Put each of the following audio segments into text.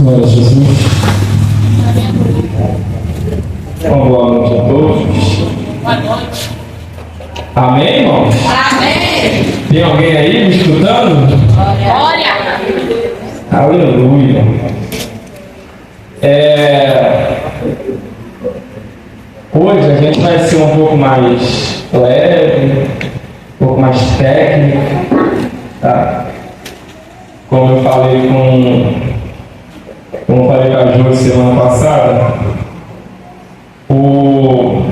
Glória a Jesus. Uma boa noite a todos. Boa noite. Amém, irmãos? Amém. Tem alguém aí me escutando? Glória. Aleluia. Hoje a gente vai ser um pouco mais leve, um pouco mais técnico, tá? Como eu falei com a Jô semana passada, o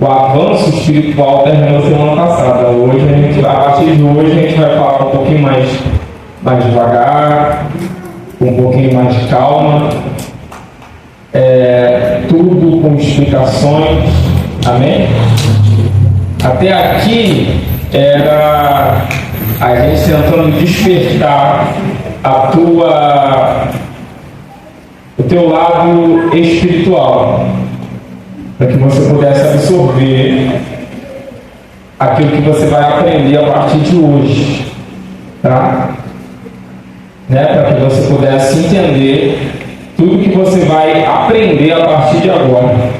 avanço espiritual terminou semana passada. Hoje a partir de hoje a gente vai falar um pouquinho mais devagar, com um pouquinho mais de calma, tudo com explicações, amém? Até aqui era a gente tentando despertar o teu lado espiritual, para que você pudesse absorver aquilo que você vai aprender a partir de hoje, tá? Para que você pudesse entender tudo que você vai aprender a partir de agora.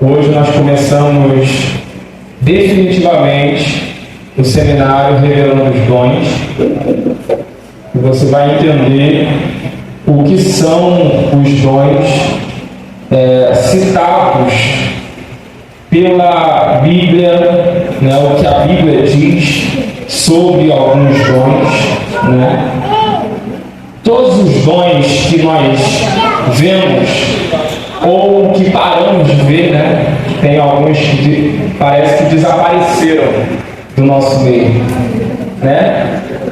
Hoje nós começamos definitivamente o seminário Revelando os Dons, e você vai entender o que são os dons citados pela Bíblia, o que a Bíblia diz sobre alguns dons, Todos os dons que nós vemos ou que paramos de ver, tem alguns que parece que desapareceram do nosso meio,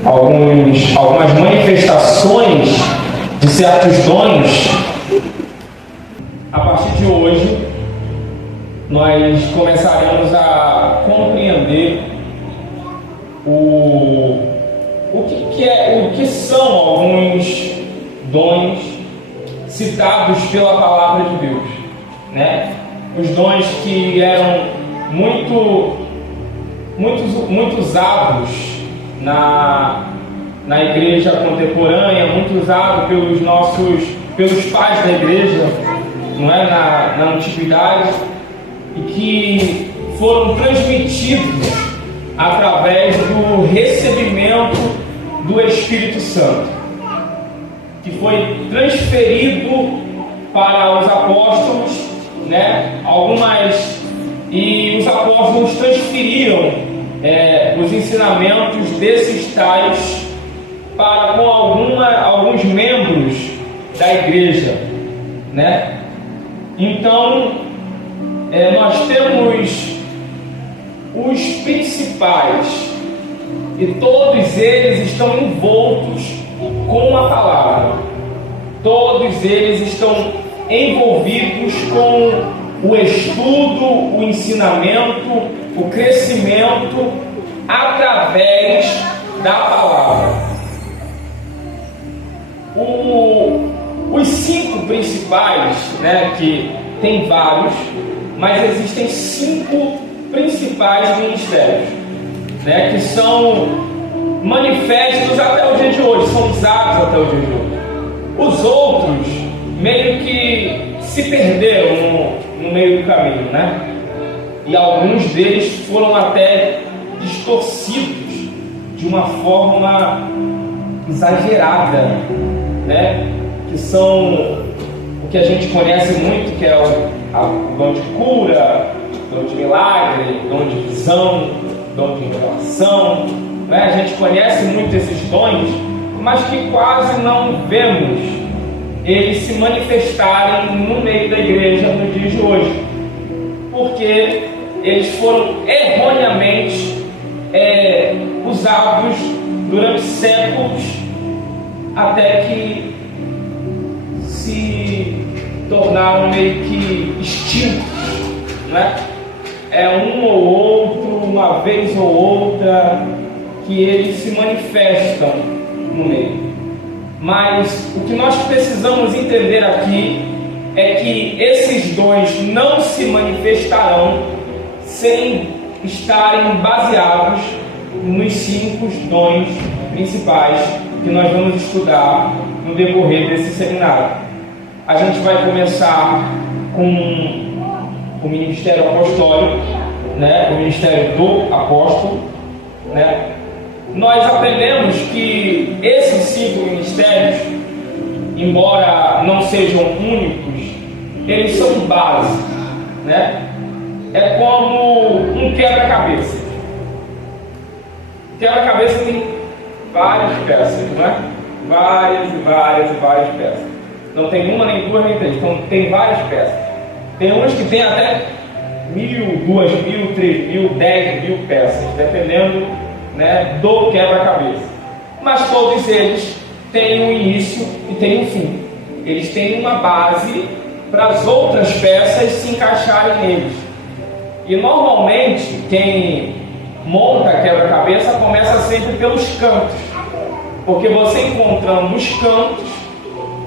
algumas manifestações de certos dons. A partir de hoje nós começaremos a compreender o que são alguns dons citados pela palavra de Deus, Os dons que eram muito usados na igreja contemporânea, muito usado pelos pais da igreja, na antiguidade, e que foram transmitidos através do recebimento do Espírito Santo, que foi transferido para os apóstolos, e os apóstolos transferiram os ensinamentos desses tais para com alguns membros da igreja, Então, nós temos os principais, e todos eles estão envoltos com a palavra. Todos eles estão envolvidos com o estudo, o ensinamento, o crescimento através da palavra. Os 5 principais, que tem vários, mas existem 5 principais ministérios, que são manifestos até o dia de hoje, são usados até o dia de hoje. Os outros meio que se perderam no meio do caminho, E alguns deles foram até distorcidos de uma forma exagerada, Que são o que a gente conhece muito, que é o dom de cura, dom de milagre, dom de visão, dom de revelação, A gente conhece muito esses dons, mas que quase não vemos eles se manifestarem no meio da igreja no dia de hoje, porque eles foram erroneamente usados durante séculos, até que se tornaram meio que extintos, Um ou outro, uma vez ou outra, que eles se manifestam no meio. Mas o que nós precisamos entender aqui é que esses dons não se manifestarão sem estarem baseados nos 5 dons principais que nós vamos estudar no decorrer desse seminário. A gente vai começar com o ministério apostólico, né? O ministério do apóstolo, né? Nós aprendemos que esses 5 ministérios, embora não sejam únicos, eles são base, né? É como um quebra-cabeça. Quebra-cabeça tem várias peças, não é? Várias peças. Não tem uma, nem duas, nem três. Então tem várias peças. Tem umas que tem até 1.000, 2.000, 3.000, 10.000 peças, dependendo, né, do quebra-cabeça. Mas todos eles têm um início e têm um fim. Eles têm uma base para as outras peças se encaixarem neles. E normalmente quem monta quebra-cabeça começa sempre pelos cantos, porque você encontrando os cantos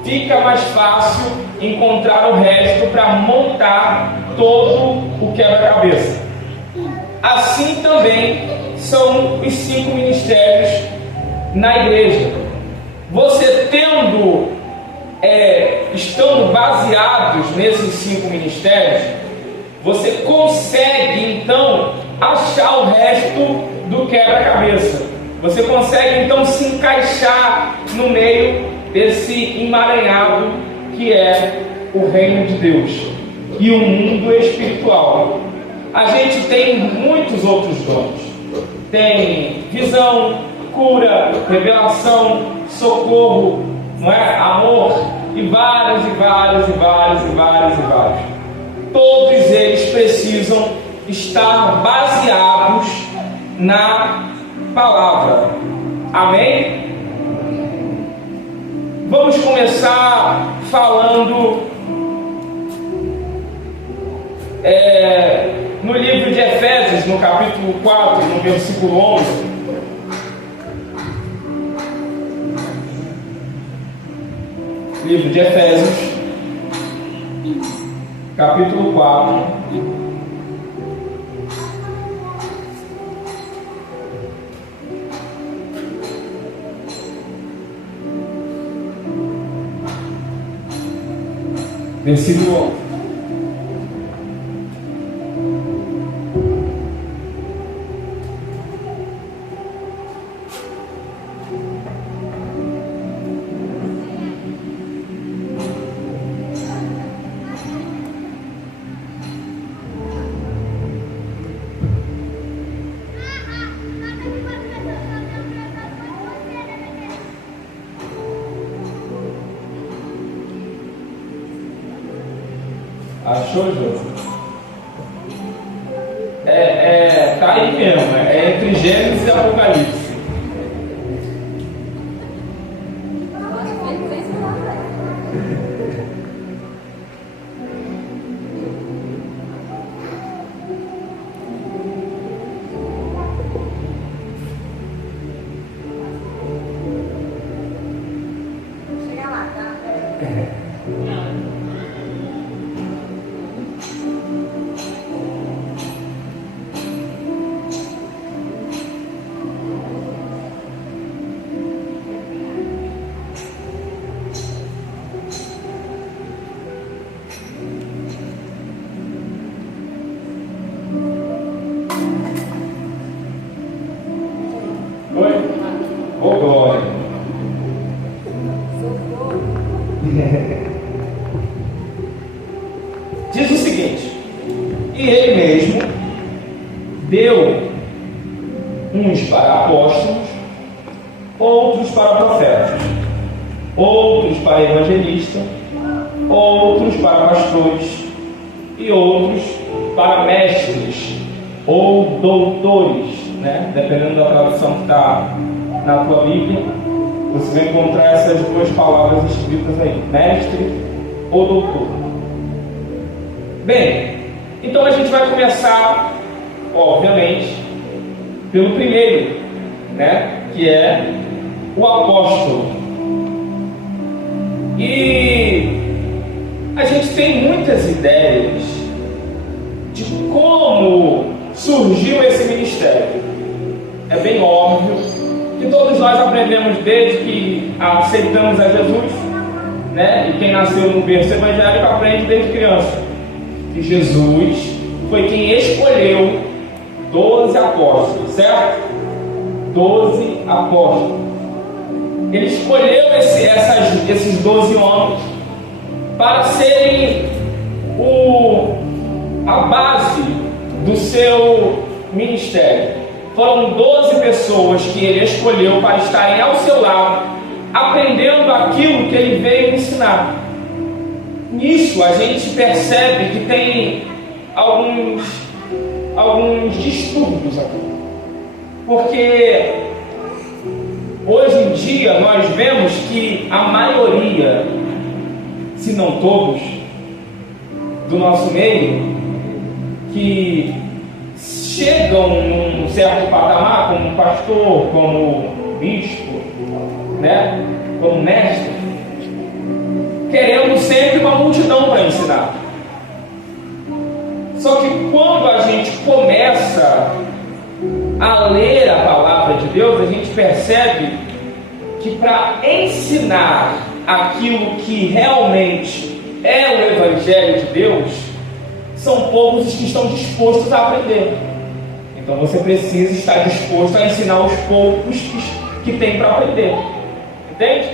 fica mais fácil encontrar o resto para montar todo o quebra-cabeça. Assim também são os 5 ministérios na igreja. Você estando baseados nesses 5 ministérios, você consegue então achar o resto do quebra-cabeça. Você consegue então se encaixar no meio desse emaranhado que é o reino de Deus e o mundo espiritual. A gente tem muitos outros dons. Tem visão, cura, revelação, socorro, não é? Amor e vários. Todos eles precisam estar baseados na palavra. Amém? Vamos começar falando no livro de Efésios, no capítulo 4, no versículo 11. Livro de Efésios, capítulo 4. Versículo 11. Achou, Jô? Tá aí mesmo, é entre Gênesis e Apocalipse. Chega lá, tá? Oi? Ô, glória. Diz o seguinte: e ele mesmo deu uns para apóstolos, outros para profetas, outros para evangelistas, outros para pastores e outros para mestres ou doutores, né? Dependendo da tradução que está na tua Bíblia, você vai encontrar essas duas palavras escritas aí: mestre ou doutor. Bem, então a gente vai começar, obviamente, pelo primeiro, né? Que é o apóstolo. E a gente tem muitas ideias de como surgiu esse ministério. É bem óbvio que todos nós aprendemos desde que aceitamos a Jesus, né? E quem nasceu no berço evangélico aprende desde criança que Jesus foi quem escolheu 12 apóstolos, certo? 12 apóstolos. Ele escolheu esses 12 homens para serem a base do seu ministério. Foram 12 pessoas que ele escolheu para estarem ao seu lado, aprendendo aquilo que ele veio ensinar. Nisso a gente percebe que tem alguns distúrbios aqui. Porque hoje em dia nós vemos que a maioria, se não todos, do nosso meio, que chegam num certo patamar, como pastor, como bispo, né? Como mestre, querendo sempre uma multidão para ensinar. Só que quando a gente começa a ler a palavra de Deus, a gente percebe que para ensinar aquilo que realmente é o Evangelho de Deus, são poucos os que estão dispostos a aprender. Então você precisa estar disposto a ensinar os poucos que tem para aprender. Entende?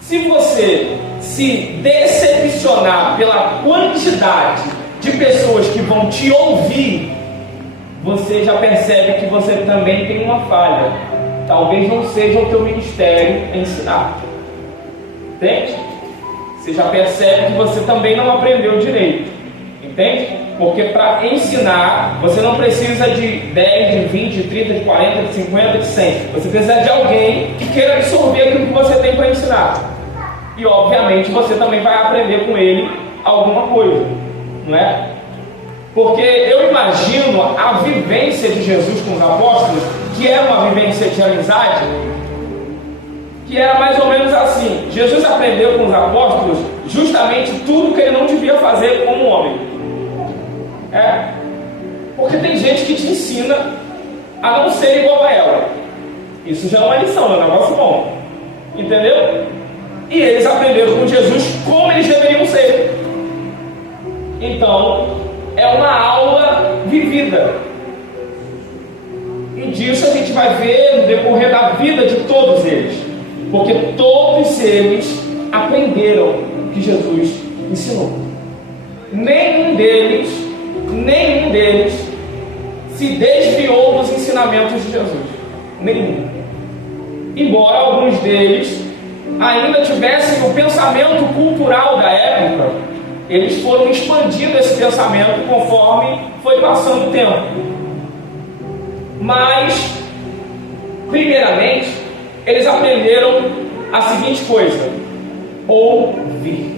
Se você se decepcionar pela quantidade de pessoas que vão te ouvir, você já percebe que você também tem uma falha. Talvez não seja o teu ministério ensinar. Entende? Você já percebe que você também não aprendeu direito. Entende? Porque para ensinar, você não precisa de 10, de 20, de 30, de 40, de 50, de 100. Você precisa de alguém que queira absorver aquilo que você tem para ensinar. E obviamente você também vai aprender com ele alguma coisa. Não é? Porque eu imagino a vivência de Jesus com os apóstolos, que era uma vivência de amizade, que era mais ou menos assim. Jesus aprendeu com os apóstolos justamente tudo que ele não devia fazer como homem. Porque tem gente que te ensina a não ser igual a ela. Isso já é uma lição, é um negócio bom. Entendeu? E eles aprenderam com Jesus como eles deveriam ser. Então, é uma aula vivida. E disso a gente vai ver no decorrer da vida de todos eles. Porque todos eles aprenderam o que Jesus ensinou. Nenhum deles se desviou dos ensinamentos de Jesus. Nenhum. Embora alguns deles ainda tivessem o pensamento cultural da época, eles foram expandindo esse pensamento conforme foi passando o tempo. Mas, primeiramente, eles aprenderam a seguinte coisa: ouvir.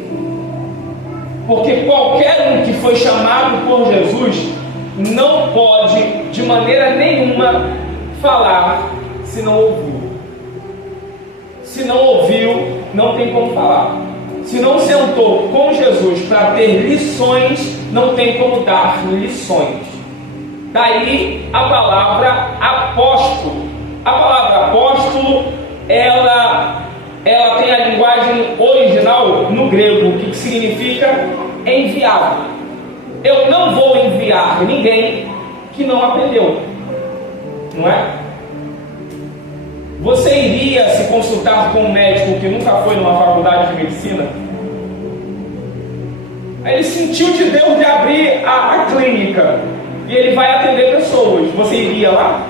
Porque qualquer um que foi chamado por Jesus não pode, de maneira nenhuma, falar se não ouviu. Se não ouviu, não tem como falar. Se não sentou com Jesus para ter lições, não tem como dar lições. Daí a palavra apóstolo. A palavra apóstolo, ela tem a linguagem original no grego, que significa enviado. Eu não vou enviar ninguém que não aprendeu. Não é? Você iria se consultar com um médico que nunca foi numa faculdade de medicina? Aí ele sentiu de Deus de abrir a clínica e ele vai atender pessoas. Você iria lá?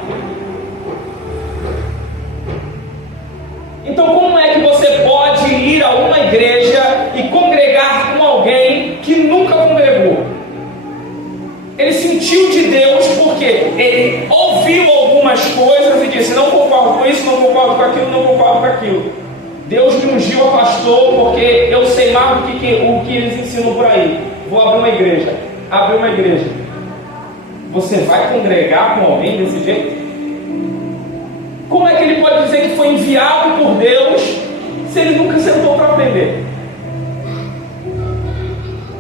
Então como é que você pode ir a uma igreja e congregar com alguém que nunca congregou? Ele sentiu de Deus porque ele ouviu algumas coisas e disse: não concordo com isso, não concordo com aquilo, não concordo com aquilo. Deus me ungiu a pastor porque eu sei mais do que o que eles ensinam por aí. Vou abrir uma igreja. Abre uma igreja. Você vai congregar com alguém desse jeito? Como é que ele pode dizer que foi enviado por Deus se ele nunca sentou para aprender?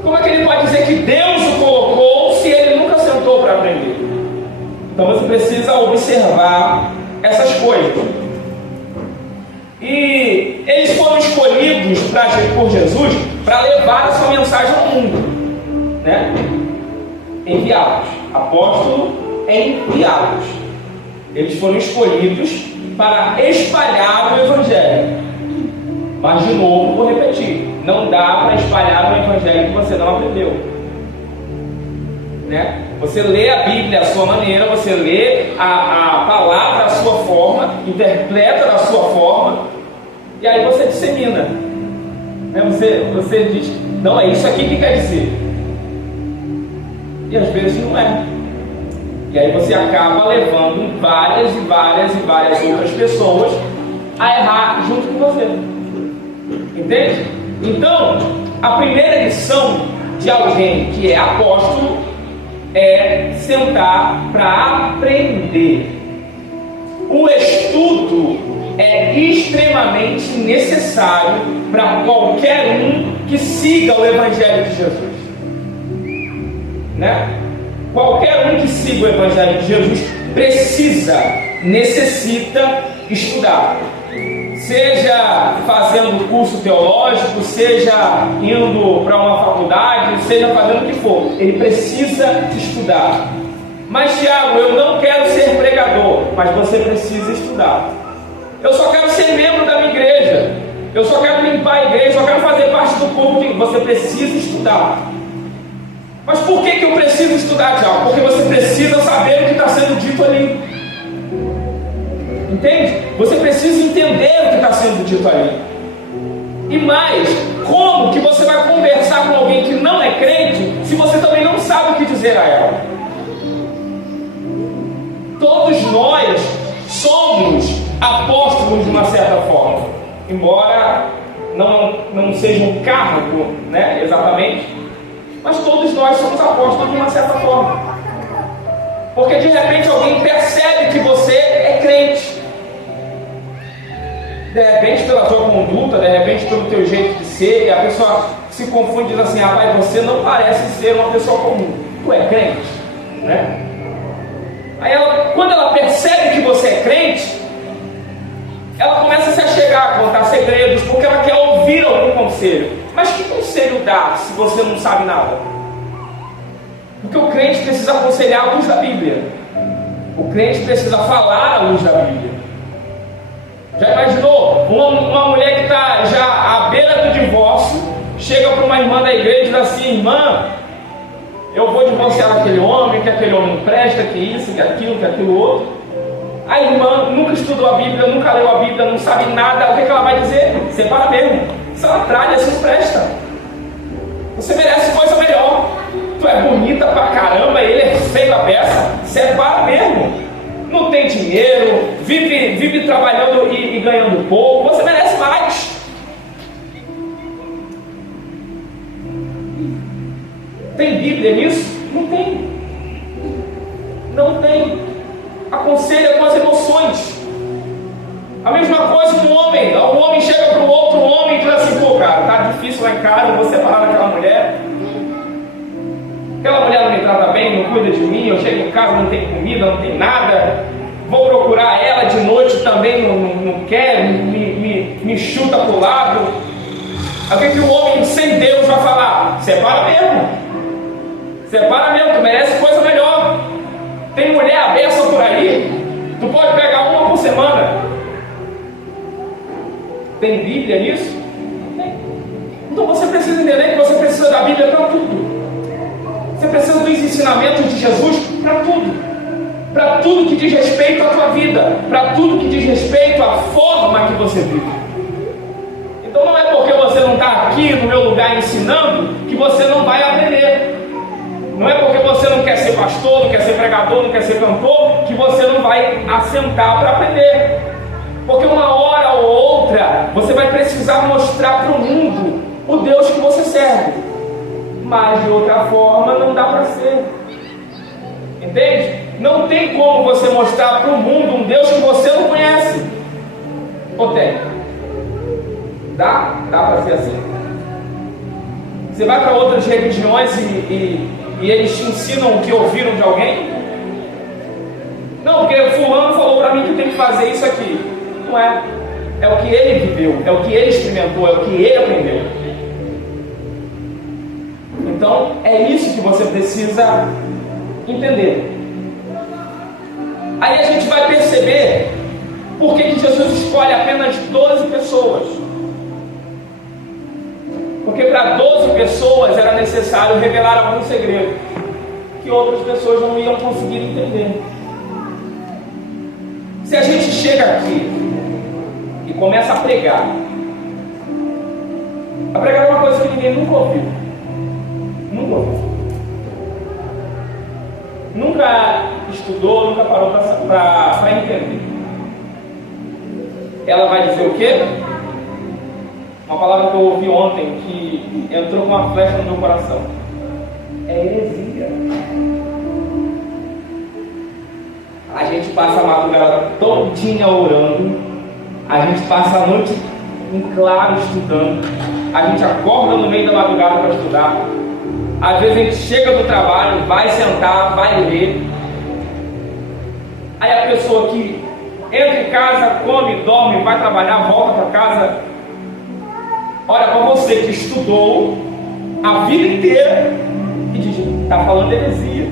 Como é que ele pode dizer que Deus o colocou se ele nunca sentou para aprender? Então você precisa observar essas coisas. E eles foram escolhidos por Jesus para levar a sua mensagem ao mundo, né? Enviados. Apóstolo enviados. Eles foram escolhidos para espalhar o Evangelho. Mas, de novo, vou repetir: não dá para espalhar um Evangelho que você não aprendeu, né? Você lê a Bíblia à sua maneira, você lê a palavra à sua forma, interpreta da sua forma, e aí você dissemina, né? Você diz: não, é isso aqui que quer dizer. E às vezes não é. E aí você acaba levando várias outras pessoas a errar junto com você. Entende? Então, a primeira lição de alguém que é apóstolo é sentar para aprender. O estudo é extremamente necessário para qualquer um que siga o Evangelho de Jesus, né? Qualquer um que siga o Evangelho de Jesus necessita estudar. Seja fazendo curso teológico, seja indo para uma faculdade, seja fazendo o que for, ele precisa estudar. Mas, Tiago, eu não quero ser pregador. Mas você precisa estudar. Eu só quero ser membro da minha igreja, eu só quero limpar a igreja, eu só quero fazer parte do corpo. Você precisa estudar. Mas por que eu preciso estudar, Tiago? Porque você precisa saber o que está sendo dito ali. Entende? Você precisa entender o que está sendo dito ali. E mais, como que você vai conversar com alguém que não é crente se você também não sabe o que dizer a ela? Todos nós somos apóstolos de uma certa forma, embora não seja um cargo, né, exatamente, mas todos nós somos apóstolos de uma certa forma, porque de repente alguém percebe que você é crente, de repente pela tua conduta, de repente pelo teu jeito de ser, e a pessoa se confunde e diz assim: rapaz, você não parece ser uma pessoa comum, tu é crente, né? Aí quando ela percebe que você é crente, ela começa a se achegar, a contar segredos, porque ela quer ouvir algum conselho. Mas que conselho dá se você não sabe nada? Porque o crente precisa aconselhar à luz da Bíblia. O crente precisa falar à luz da Bíblia. Já imaginou? Uma mulher que está já à beira do divórcio, chega para uma irmã da igreja e diz assim: irmã, eu vou divorciar aquele homem, que aquele homem não presta, que isso, que aquilo outro. A irmã nunca estudou a Bíblia, nunca leu a Bíblia, não sabe nada. O que ela vai dizer? Separa mesmo. Se ela tralha, se não presta. Você merece coisa melhor. Tu é bonita pra caramba, ele é feio a peça. Separa mesmo. Não tem dinheiro, vive trabalhando e ganhando pouco. Você merece mais. Tem Bíblia nisso? Não tem. Não tem. Aconselha com as emoções. A mesma coisa com o homem. O homem chega para o outro homem e diz assim: pô, cara, tá difícil lá em casa, eu vou separar daquela mulher. Aquela mulher não me trata bem, não cuida de mim. Eu chego em casa, não tem comida, não tem nada. Vou procurar ela de noite também, não quer, me chuta para o lado. O que o homem sem Deus vai falar? Separa mesmo. Separa mesmo, tu merece coisa melhor. Tem mulher abessa por aí, tu pode pegar uma por semana. Tem Bíblia nisso? Tem. Então você precisa entender que você precisa da Bíblia para tudo. Você precisa dos ensinamentos de Jesus para tudo. Para tudo que diz respeito à tua vida, para tudo que diz respeito à forma que você vive. Então não é porque você não está aqui no meu lugar ensinando que você não vai aprender. Não é porque você não quer ser pastor, não quer ser pregador, não quer ser cantor, que você não vai assentar para aprender. Porque uma hora ou outra você vai precisar mostrar para o mundo o Deus que você serve. Mas de outra forma não dá para ser. Entende? Não tem como você mostrar para o mundo um Deus que você não conhece. Ou tem? Dá para ser assim. Você vai para outras religiões e eles te ensinam o que ouviram de alguém? Não, porque fulano falou para mim que tem que fazer isso aqui. Não é. é o que ele viveu, é o que ele experimentou, é o que ele aprendeu. Então, é isso que você precisa entender. Aí a gente vai perceber por que Jesus escolhe apenas 12 pessoas. Porque para 12 pessoas era necessário revelar algum segredo que outras pessoas não iam conseguir entender. Se a gente chega aqui e começa a pregar é uma coisa que ninguém nunca ouviu. Nunca ouviu. Nunca estudou, nunca parou para entender. Ela vai dizer o quê? Uma palavra que eu ouvi ontem que entrou com uma flecha no meu coração. É heresia. A gente passa a madrugada todinha orando, a gente passa a noite em claro estudando, a gente acorda no meio da madrugada para estudar, às vezes a gente chega do trabalho, vai sentar, vai ler. Aí a pessoa que entra em casa, come, dorme, vai trabalhar, volta para casa, olha para você que estudou a vida inteira e diz: está falando heresia.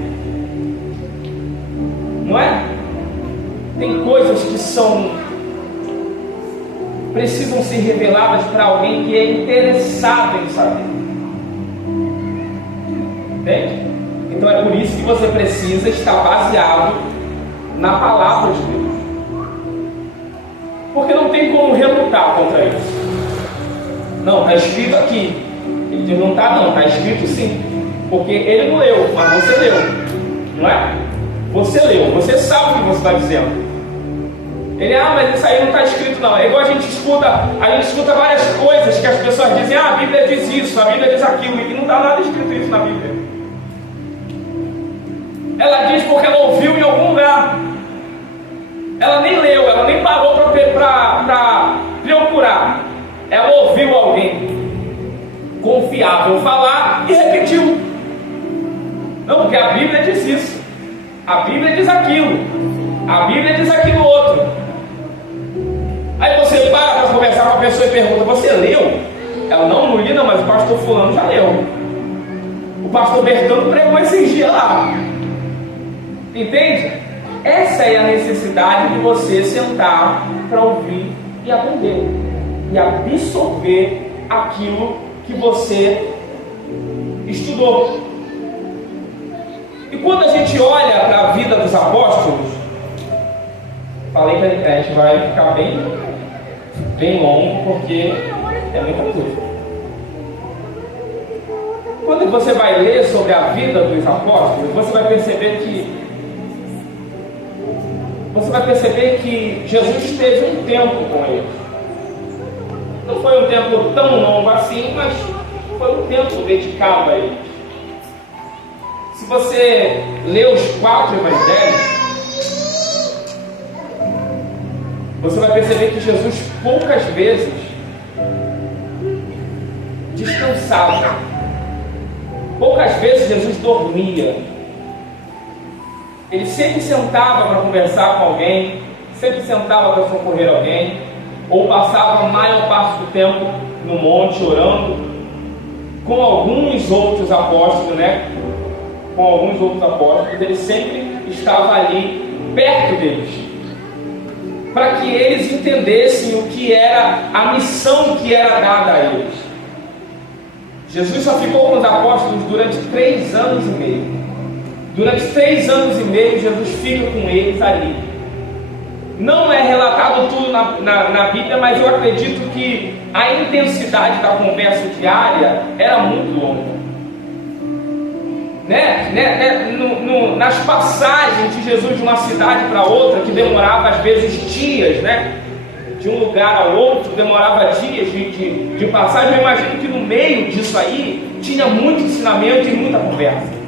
Não é? Tem coisas que precisam ser reveladas para alguém que é interessado em saber. Entende? Então é por isso que você precisa estar baseado na palavra de Deus. Porque não tem como relutar contra isso. Não, está escrito aqui. Ele diz: não está não, está escrito sim. Porque ele não leu, mas você leu. Não é? Você leu, você sabe o que você está dizendo. Ele: mas isso aí não está escrito não. É igual a gente escuta várias coisas que as pessoas dizem: a Bíblia diz isso, a Bíblia diz aquilo, e não está nada escrito isso na Bíblia. Ela diz porque ela ouviu em algum lugar. Ela nem leu, ela nem parou para procurar. Ela ouviu alguém confiável falar e repetiu. Não, porque a Bíblia diz isso, a Bíblia diz aquilo, a Bíblia diz aquilo outro. Aí você para conversar com a pessoa e pergunta: você leu? Ela: não li não, mas o pastor fulano já leu. O pastor Bertano pregou esses dias lá. Entende? Essa é a necessidade de você sentar para ouvir e aprender e absorver aquilo que você estudou. E quando a gente olha para a vida dos apóstolos, falei que a gente vai ficar bem longo, porque é muita coisa. Quando você vai ler sobre a vida dos apóstolos, você vai perceber que Jesus teve um tempo com eles. Não foi um tempo tão longo assim, mas foi um tempo dedicado a eles. Se você ler os 4 evangelhos, você vai perceber que Jesus poucas vezes descansava. Poucas vezes Jesus dormia. Ele sempre sentava para conversar com alguém, sempre sentava para socorrer alguém, ou passava a maior parte do tempo no monte orando com alguns outros apóstolos, né? Com alguns outros apóstolos. Ele sempre estava ali perto deles, para que eles entendessem o que era a missão que era dada a eles. Jesus só ficou com os apóstolos durante 3 anos e meio. Durante 3 anos e meio, Jesus fica com eles ali. Não é relatado tudo na Bíblia, mas eu acredito que a intensidade da conversa diária era muito longa. Nas passagens de Jesus de uma cidade para outra, que demorava às vezes dias, né? De um lugar ao outro, demorava dias de passagem. Eu imagino que no meio disso aí tinha muito ensinamento e muita conversa.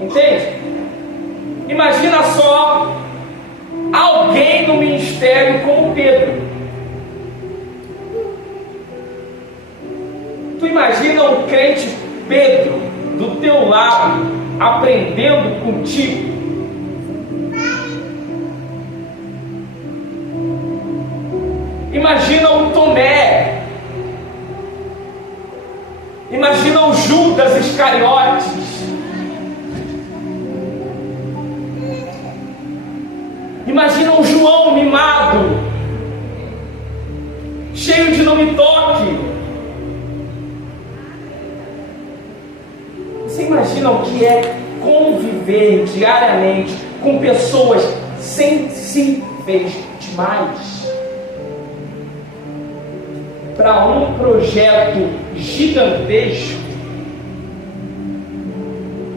Entende? Imagina só alguém no ministério como Pedro. Tu imagina um crente Pedro do teu lado, aprendendo contigo. Imagina o Tomé. Imagina o Judas Iscariotes. Imagina o João mimado, cheio de não me toque. Você imagina o que é conviver diariamente com pessoas sensíveis demais para um projeto gigantesco?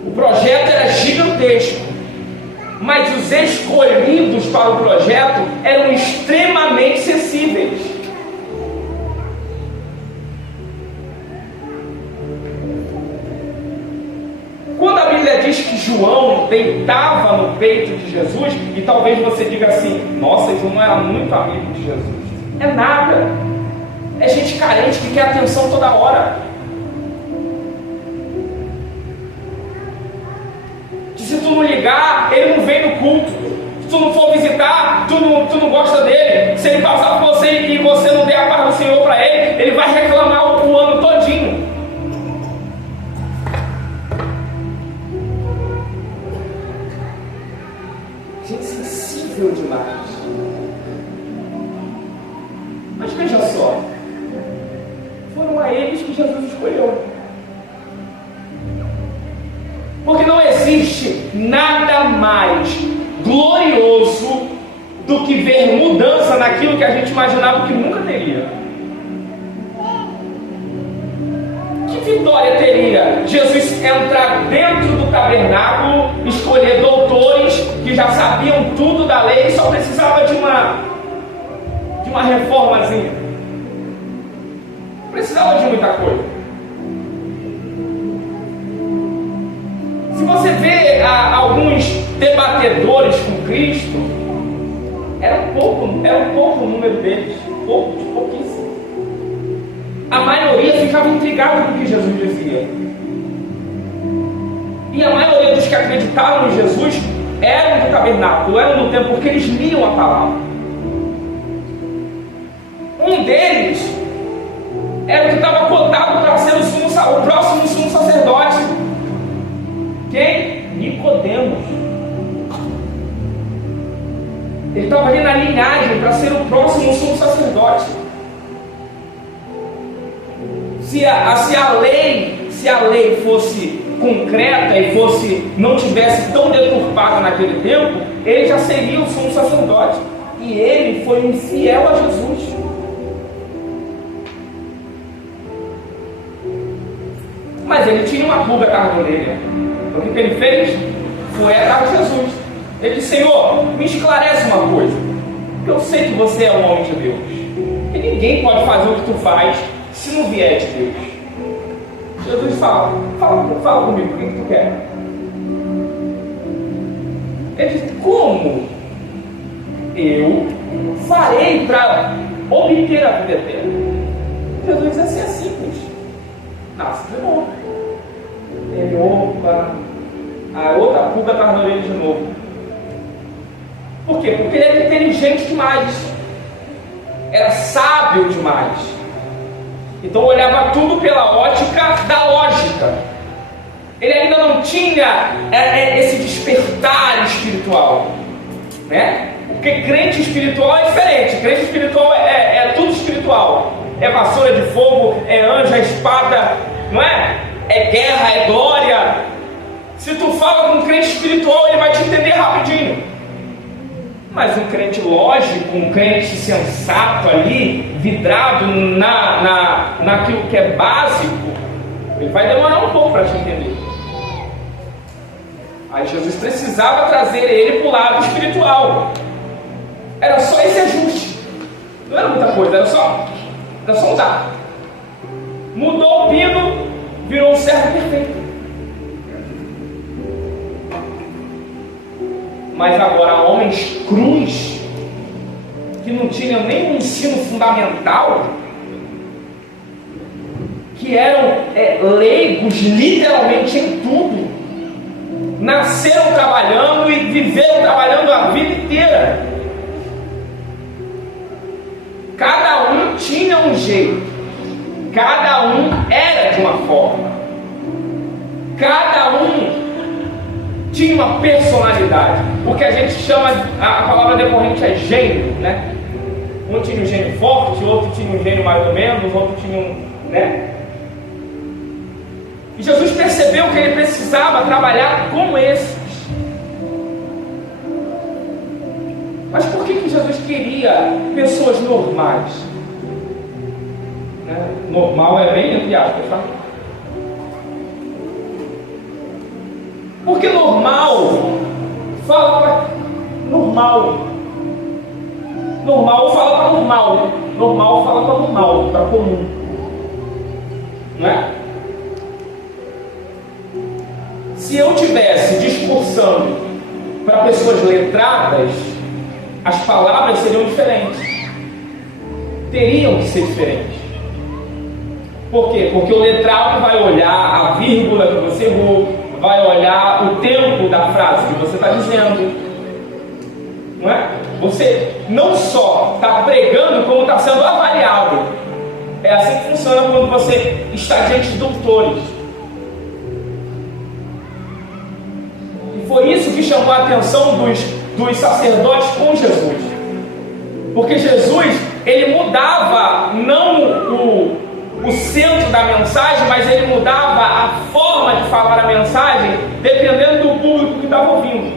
O projeto era gigantesco, mas os escolhidos para o projeto eram extremamente sensíveis. Quando a Bíblia diz que João deitava no peito de Jesus, e talvez você diga assim: nossa, João não era muito amigo de Jesus. É nada. É gente carente que quer atenção toda hora. Que se tu não ligar, ele não vem no culto. Se tu não for visitar, tu não gosta dele. Se ele passar por você e você não der a paz do Senhor para ele, ele vai reclamar o ano todinho. Gente sensível demais. Mas veja só, foram a eles que Jesus escolheu. Porque não existe nada mais glorioso do que ver mudança naquilo que a gente imaginava que nunca teria. Que vitória teria Jesus entrar dentro do tabernáculo, escolher doutores que já sabiam tudo da lei e só precisava de uma reformazinha? Não precisava de muita coisa. Se você vê alguns debatedores com Cristo, era um pouco o número deles, pouquíssimo. A maioria ficava intrigada com o que Jesus dizia. E a maioria dos que acreditavam em Jesus eram do tabernáculo, eram do templo, porque eles liam a palavra. Um deles era o que estava cotado para ser o próximo sumo sacerdote. Quem? Nicodemos. Ele estava ali na linhagem para ser o próximo sumo sacerdote. Se a lei fosse concreta e não tivesse tão deturpada naquele tempo, ele já seria o sumo sacerdote. E ele foi infiel a Jesus. Mas ele tinha uma pulga atrás da orelha. O que ele fez? Foi atrás de Jesus. Ele disse: Senhor, me esclarece uma coisa, porque eu sei que você é um homem de Deus, e ninguém pode fazer o que tu faz se não vier de Deus. Jesus fala comigo, o que tu quer? Ele diz: como eu farei para obter a vida eterna? Jesus diz assim: é simples, nasce de novo. Ele, opa, a outra pulga está na orelha de novo. Por quê? Porque ele era inteligente demais, era sábio demais. Então olhava tudo pela ótica da lógica. Ele ainda não tinha esse despertar espiritual, né? Porque crente espiritual é diferente. Crente espiritual é tudo espiritual. É vassoura de fogo, é anjo, é espada, não é? É guerra, é glória. Se tu fala com um crente espiritual, ele vai te entender rapidinho. Mas um crente lógico, um crente sensato ali, vidrado naquilo que é básico, ele vai demorar um pouco para te entender. Aí Jesus precisava trazer ele para o lado espiritual. Era só esse ajuste. Não era muita coisa, era só um dado. Mudou o pino, virou um servo perfeito. Mas agora homens crus, que não tinham nem um ensino fundamental, que eram leigos literalmente em tudo, nasceram trabalhando e viveram trabalhando a vida inteira. Cada um tinha um jeito, cada um era de uma forma, cada um tinha uma personalidade. O que a gente chama, a palavra decorrente é gênio, né? Um tinha um gênio forte, outro tinha um gênio mais ou menos, outro tinha um, né? E Jesus percebeu que ele precisava trabalhar com esses. Mas por que Jesus queria pessoas normais? Né? Normal é bem entre aspas, tá? Porque normal fala para normal. Normal fala para normal. Normal fala para normal, para comum. Não é? Se eu tivesse discursando para pessoas letradas, as palavras seriam diferentes. Teriam que ser diferentes. Por quê? Porque o letrado vai olhar a vírgula que você errou, vai olhar o tempo da frase que você está dizendo. Não é? Você não só está pregando, como está sendo avaliado. É assim que funciona quando você está diante de doutores. E foi isso que chamou a atenção dos sacerdotes com Jesus. Porque Jesus, ele mudava não o centro da mensagem, mas ele mudava a forma de falar a mensagem dependendo do público que estava ouvindo.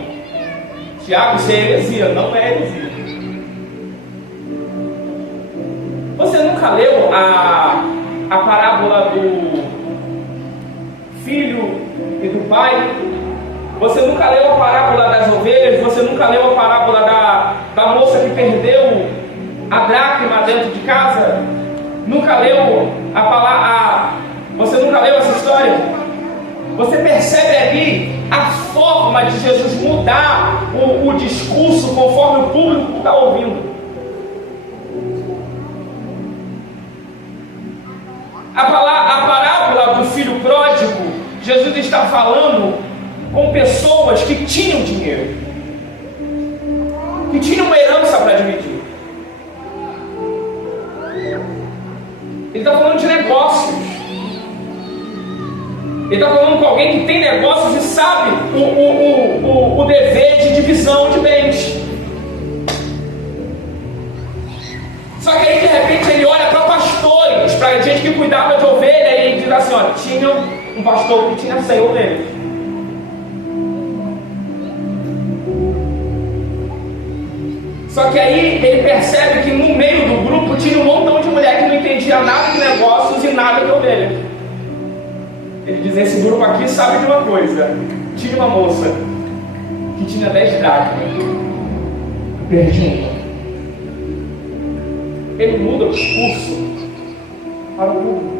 Tiago, isso é heresia, não é heresia. Você nunca leu a parábola do filho e do pai? Você nunca leu a parábola das ovelhas? Você nunca leu a parábola da moça que perdeu a dracma dentro de casa? Nunca leu você nunca leu essa história? Você percebe ali a forma de Jesus mudar o discurso conforme o público está ouvindo. A parábola do filho pródigo, Jesus está falando com pessoas que tinham dinheiro, que tinham uma herança para dividir. Ele está falando de negócios. Ele está falando com alguém que tem negócios e sabe o dever de divisão de bens. Só que aí de repente ele olha para pastores, para gente que cuidava de ovelha, e diz assim: olha, tinha um pastor que tinha 100 ovelhas. Só que aí ele percebe que no meio do grupo tinha um montão de mulher que não entendia nada de negócios e nada de ovelha. Ele diz: esse grupo aqui sabe de uma coisa. Tinha uma moça que tinha 10 dracmas, perdi uma. Ele muda o discurso para o público.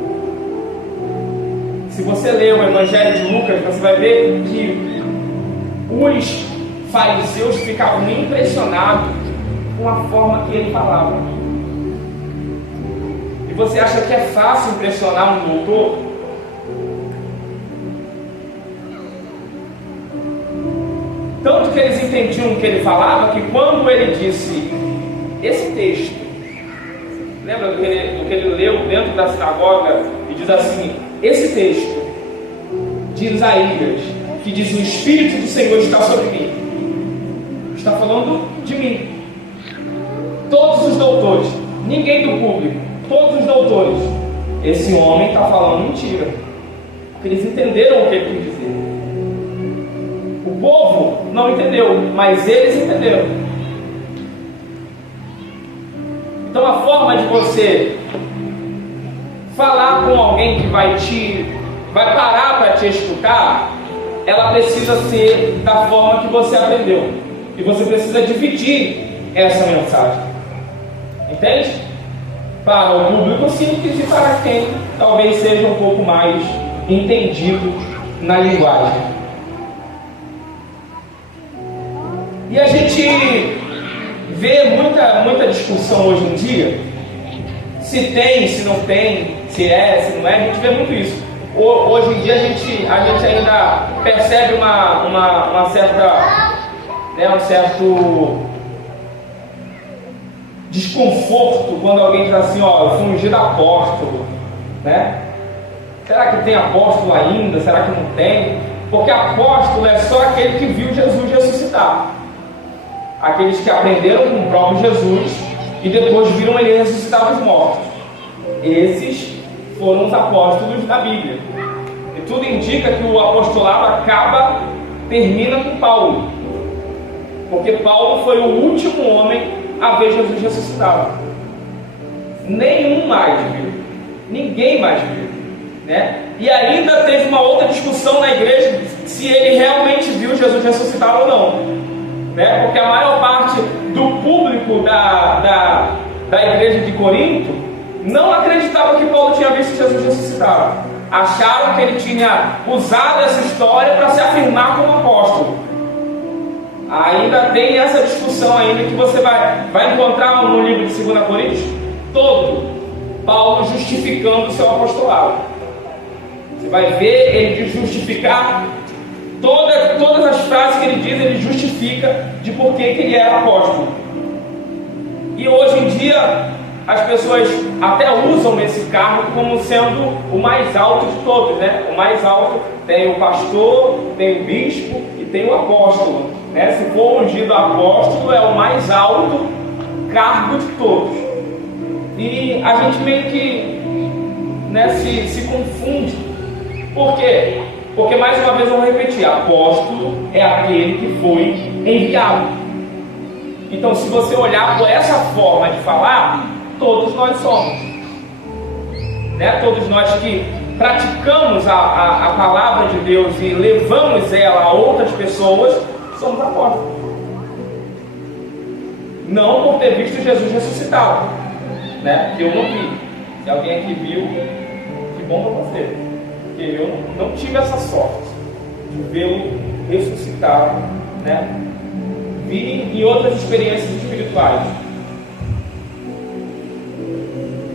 Se você ler o Evangelho de Lucas, você vai ver que os fariseus ficavam impressionados com a forma que ele falava. E você acha que é fácil impressionar um doutor? Tanto que eles entendiam o que ele falava, que quando ele disse esse texto, lembra do que ele leu dentro da sinagoga, e diz assim: esse texto de Isaías, que diz: o Espírito do Senhor está sobre mim, está falando de mim. Todos os doutores, ninguém do público, todos os doutores, esse homem está falando mentira, porque eles entenderam o que ele quis dizer. O povo não entendeu, mas eles entenderam. Então a forma de você falar com alguém que vai parar para te escutar, ela precisa ser da forma que você aprendeu. E você precisa dividir essa mensagem. Entende? Para o público simples e para quem talvez seja um pouco mais entendido na linguagem. E a gente vê muita discussão hoje em dia, se tem, se não tem, se é, se não é, a gente vê muito isso. Hoje em dia a gente ainda percebe uma certa, né, desconforto quando alguém diz assim, ó, eu fui ungido apóstolo, né? Será que tem apóstolo ainda? Será que não tem? Porque apóstolo é só aquele que viu Jesus ressuscitar. Aqueles que aprenderam com o próprio Jesus e depois viram ele ressuscitar dos mortos. Esses foram os apóstolos da Bíblia. E tudo indica que o apostolado termina com Paulo. Porque Paulo foi o último homem a ver Jesus ressuscitado. Nenhum mais viu. Ninguém mais viu. Né? E ainda teve uma outra discussão na igreja se ele realmente viu Jesus ressuscitado ou não, né? Porque a maior parte do público da igreja de Corinto não acreditava que Paulo tinha visto Jesus ressuscitado. Acharam que ele tinha usado essa história para se afirmar como apóstolo. Ainda tem essa discussão ainda que você vai encontrar no livro de 2 Coríntios todo Paulo justificando o seu apostolado. Você vai ver ele justificar todas as frases que ele diz, ele justifica de por que ele era apóstolo. E hoje em dia as pessoas até usam esse cargo como sendo o mais alto de todos, né? O mais alto tem o pastor, tem o bispo e tem o apóstolo, né? Se for ungido apóstolo, é o mais alto cargo de todos. E a gente meio que, né, se confunde. Por quê? Porque, mais uma vez, eu vou repetir: apóstolo é aquele que foi enviado. Então, se você olhar por essa forma de falar, todos nós somos, né? Todos nós que praticamos a palavra de Deus e levamos ela a outras pessoas, somos apóstolos. Não por ter visto Jesus ressuscitado, né? Que eu não vi. Se alguém aqui viu, que bom para você. Porque eu não tive essa sorte de vê-lo ressuscitado, né? Vi em outras experiências espirituais.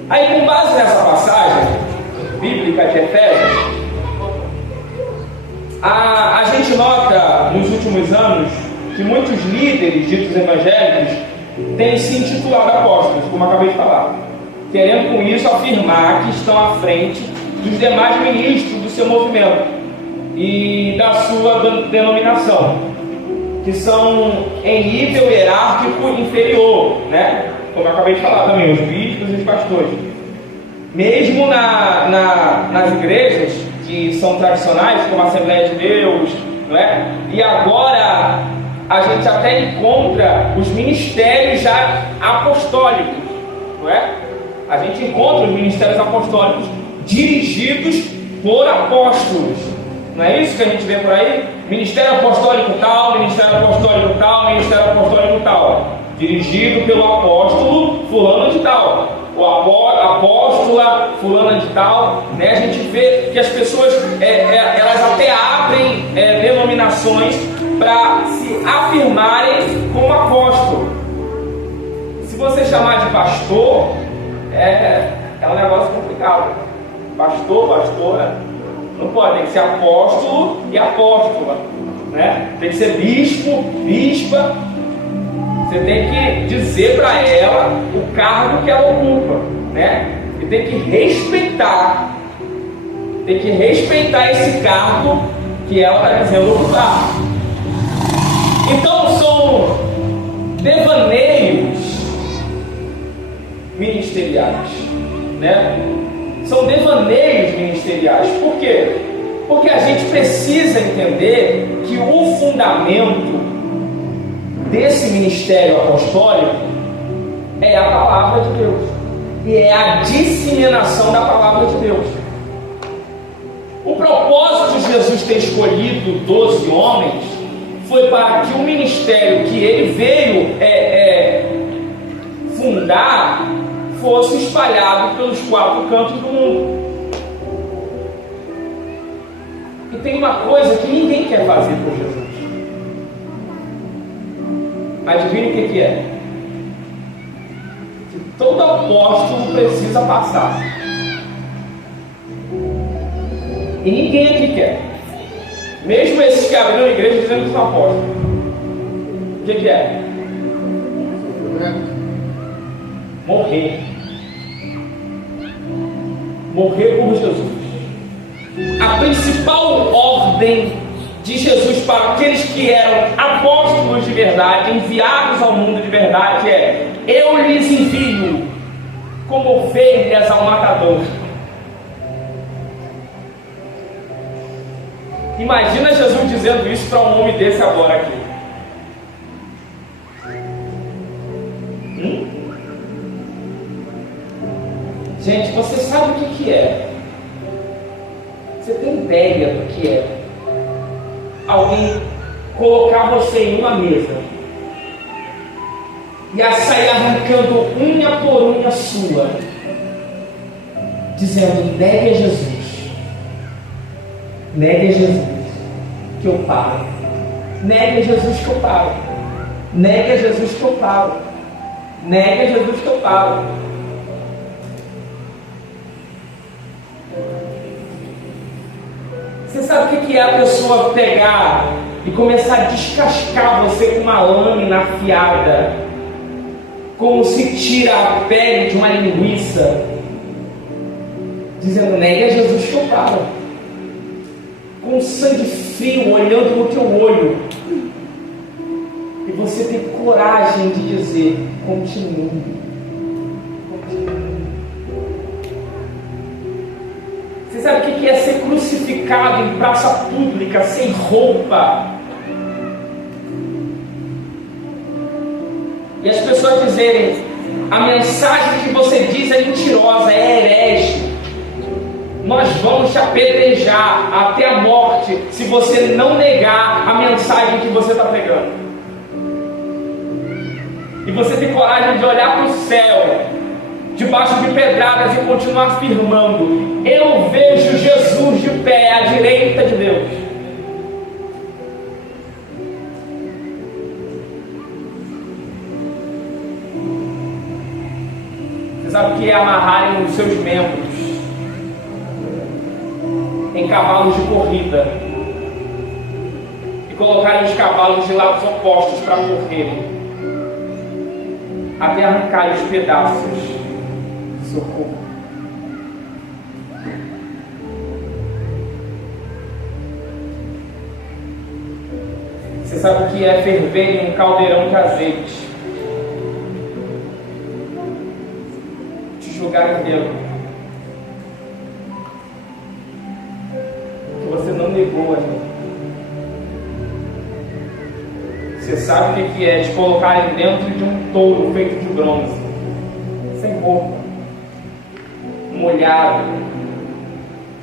Aí, com base nessa passagem bíblica de Efésios, a gente nota nos últimos anos que muitos líderes ditos evangélicos têm se intitulado apóstolos, como eu acabei de falar, querendo com isso afirmar que estão à frente dos demais ministros do seu movimento e da sua denominação, que são em nível hierárquico inferior, né? Como eu acabei de falar também, os bispos e os pastores. Mesmo nas igrejas que são tradicionais, como a Assembleia de Deus, não é? E agora a gente até encontra os ministérios já apostólicos, não é? A gente encontra os ministérios apostólicos dirigidos por apóstolos. Não é isso que a gente vê por aí? Ministério apostólico tal, ministério apostólico tal, ministério apostólico tal, dirigido pelo apóstolo fulano de tal, o apóstola fulana de tal, né? A gente vê que as pessoas elas até abrem denominações para se afirmarem como apóstolo. Se você chamar de pastor, é um negócio complicado. Pastora, não pode, tem que ser apóstolo e apóstola, né? Tem que ser bispo, bispa. Você tem que dizer para ela o cargo que ela ocupa, né? E tem que respeitar esse cargo que ela está dizendo ocupar. Então são devaneios ministeriais, né? São devaneios ministeriais. Por quê? Porque a gente precisa entender que o fundamento desse ministério apostólico é a palavra de Deus e é a disseminação da palavra de Deus. O propósito de Jesus ter escolhido 12 homens foi para que o ministério que ele veio fundar fosse espalhado pelos 4 cantos do mundo. E tem uma coisa que ninguém quer fazer por Jesus. Adivinha o que é? Que todo apóstolo precisa passar. E ninguém aqui quer. Mesmo esses que abriram a igreja dizendo que são apóstolos. O que é? Morrer. Morrer por Jesus. A principal ordem de Jesus para aqueles que eram apóstolos de verdade, enviados ao mundo de verdade, é: eu lhes envio como ovelhas ao matador. Imagina Jesus dizendo isso para um homem desse agora aqui. Gente, você sabe o que é? Você tem ideia do que é alguém colocar você em uma mesa e a sair arrancando unha por unha sua, dizendo: negue a Jesus, negue a Jesus que eu paro, negue a Jesus que eu paro, negue a Jesus que eu paro, negue a Jesus que eu paro. Você sabe o que é a pessoa pegar e começar a descascar você com uma lâmina afiada, como se tira a pele de uma linguiça, dizendo: negue a Jesus que eu paro, com sangue frio, olhando no teu olho, e você tem coragem de dizer: continue. Você sabe o que é ser crucificado em praça pública, sem roupa? E as pessoas dizerem: a mensagem que você diz é mentirosa, é herege. Nós vamos te apedrejar até a morte se você não negar a mensagem que você está pregando. E você tem coragem de olhar para o céu, debaixo de pedradas, e continuar afirmando: eu vejo Jesus de pé à direita de Deus. Você sabe o que é amarrarem os seus membros em cavalos de corrida e colocarem os cavalos de lados opostos para correrem, até arrancar os pedaços do seu corpo? Você sabe o que é ferver em um caldeirão de azeite, te jogar dentro, que você não negou ainda. Você sabe o que é te colocarem dentro de um touro feito de bronze, sem roupa, molhado,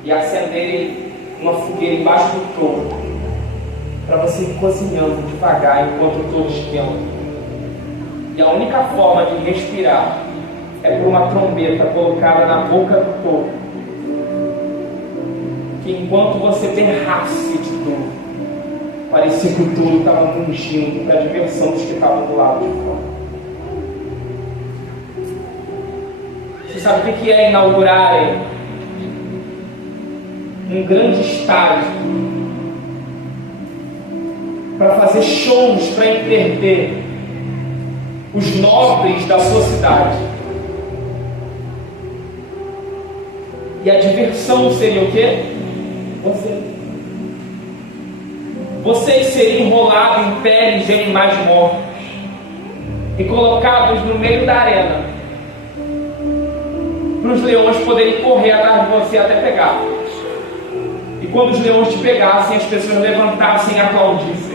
e acenderem uma fogueira embaixo do touro, para você ir cozinhando devagar enquanto o touro esquenta. E a única forma de respirar é por uma trombeta colocada na boca do touro, que enquanto você berrasse de dor, parecia que o touro estava mungindo para a diversão dos que estavam do lado de fora. Você sabe o que é inaugurarem um grande estádio para fazer shows para entreter os nobres da sua cidade? E a diversão seria o quê? Vocês seriam enrolados em peles de animais mortos e colocados no meio da arena, para os leões poderem correr atrás de você até pegar. E quando os leões te pegassem, as pessoas levantassem e aplaudissem.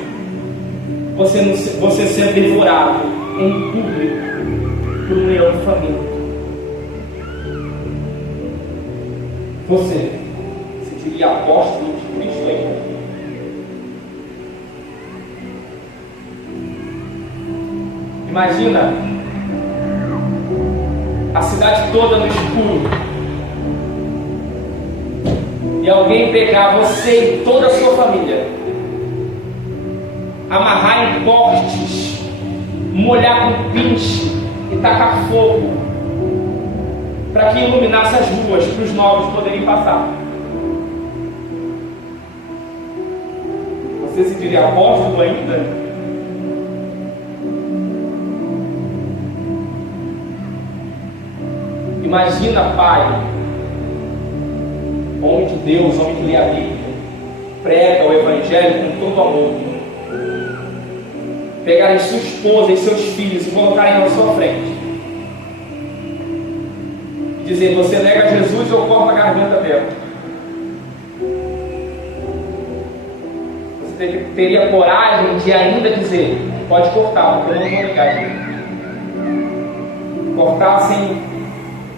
Você ser devorado em público por um leão faminto. Você se diria apóstolo de Cristo ainda? Imagina a cidade toda no escuro e alguém pegar você e toda a sua família, amarrar em postes, molhar com pinche e tacar fogo para que iluminasse as ruas para os nobres poderem passar. Você se diria apóstolo ainda? Imagina, pai, homem de Deus, homem que lê a Bíblia, prega o Evangelho com todo amor, pegarem sua esposa e seus filhos e colocarem na sua frente e dizer: você nega Jesus, eu corto a garganta dela. Você teria coragem de ainda dizer: pode cortar, porque eu não vou negar Jesus. Cortassem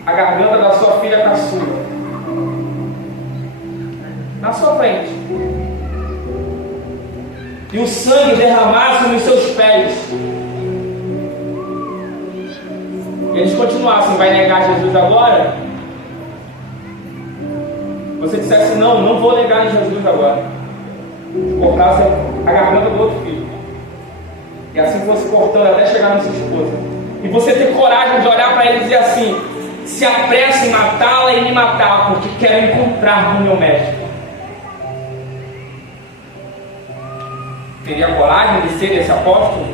a garganta da sua filha caçula na sua frente, e o sangue derramasse nos seus pés, e eles continuassem: vai negar Jesus agora? Você dissesse: não, não vou negar em Jesus agora. Cortasse a garganta do outro filho, e assim fosse cortando até chegar na sua esposa, e você ter coragem de olhar para ele e dizer assim: se apresse em matá-la e me matar, porque quero encontrar com o meu mestre. Teria coragem de ser esse apóstolo?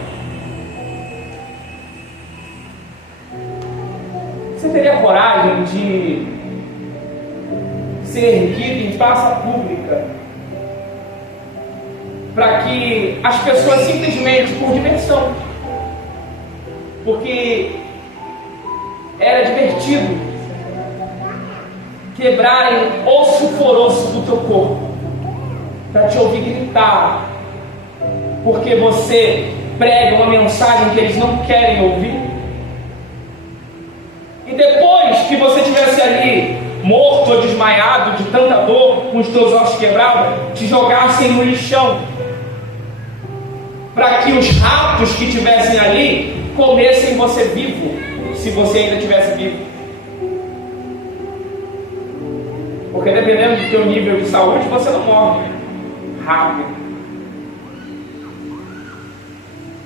Você teria coragem de ser erguido em praça pública para que as pessoas simplesmente por diversão, porque era divertido, quebrarem osso por osso do teu corpo para te ouvir gritar, porque você prega uma mensagem que eles não querem ouvir? E depois que você estivesse ali morto ou desmaiado de tanta dor, com os teus ossos quebrados, te jogassem no lixão para que os ratos que estivessem ali comessem você vivo, se você ainda estivesse vivo. Porque dependendo do teu nível de saúde, você não morre rápido.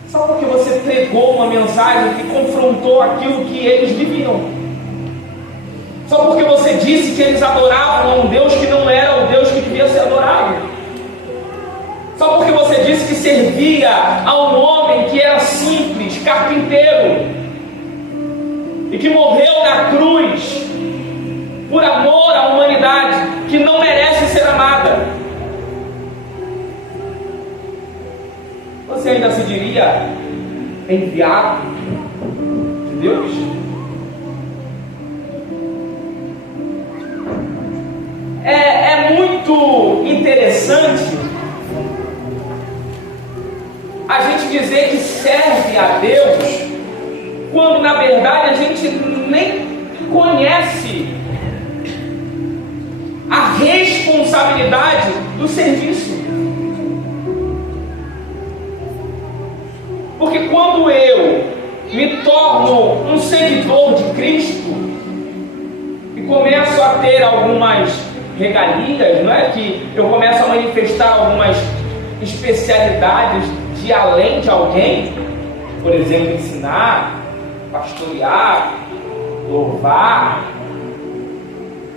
Só porque você pregou uma mensagem que confrontou aquilo que eles viviam. Só porque você disse que eles adoravam a um Deus que não era o Deus que devia ser adorado. Só porque você disse que servia a um homem que era simples, carpinteiro, e que morreu na cruz por amor à humanidade, que não merece ser amada. Você ainda se diria enviado de Deus? É muito interessante a gente dizer que serve a Deus, quando na verdade a gente nem conhece a responsabilidade do serviço. Porque quando eu me torno um seguidor de Cristo e começo a ter algumas regalias, não é que eu começo a manifestar algumas especialidades de além de alguém, por exemplo, ensinar, pastorear, louvar,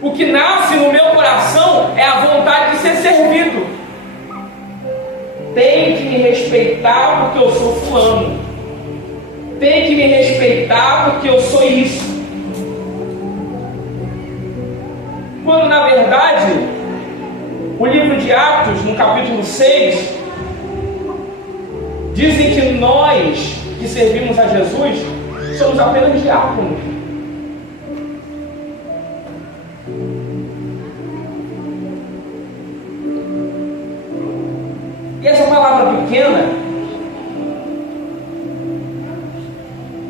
o que nasce no meu coração é a vontade de ser servido. Tem que me respeitar porque eu sou fulano, tem que me respeitar porque eu sou isso, quando na verdade o livro de Atos, no capítulo 6, dizem que nós que servimos a Jesus somos apenas diáconos. E essa palavra pequena,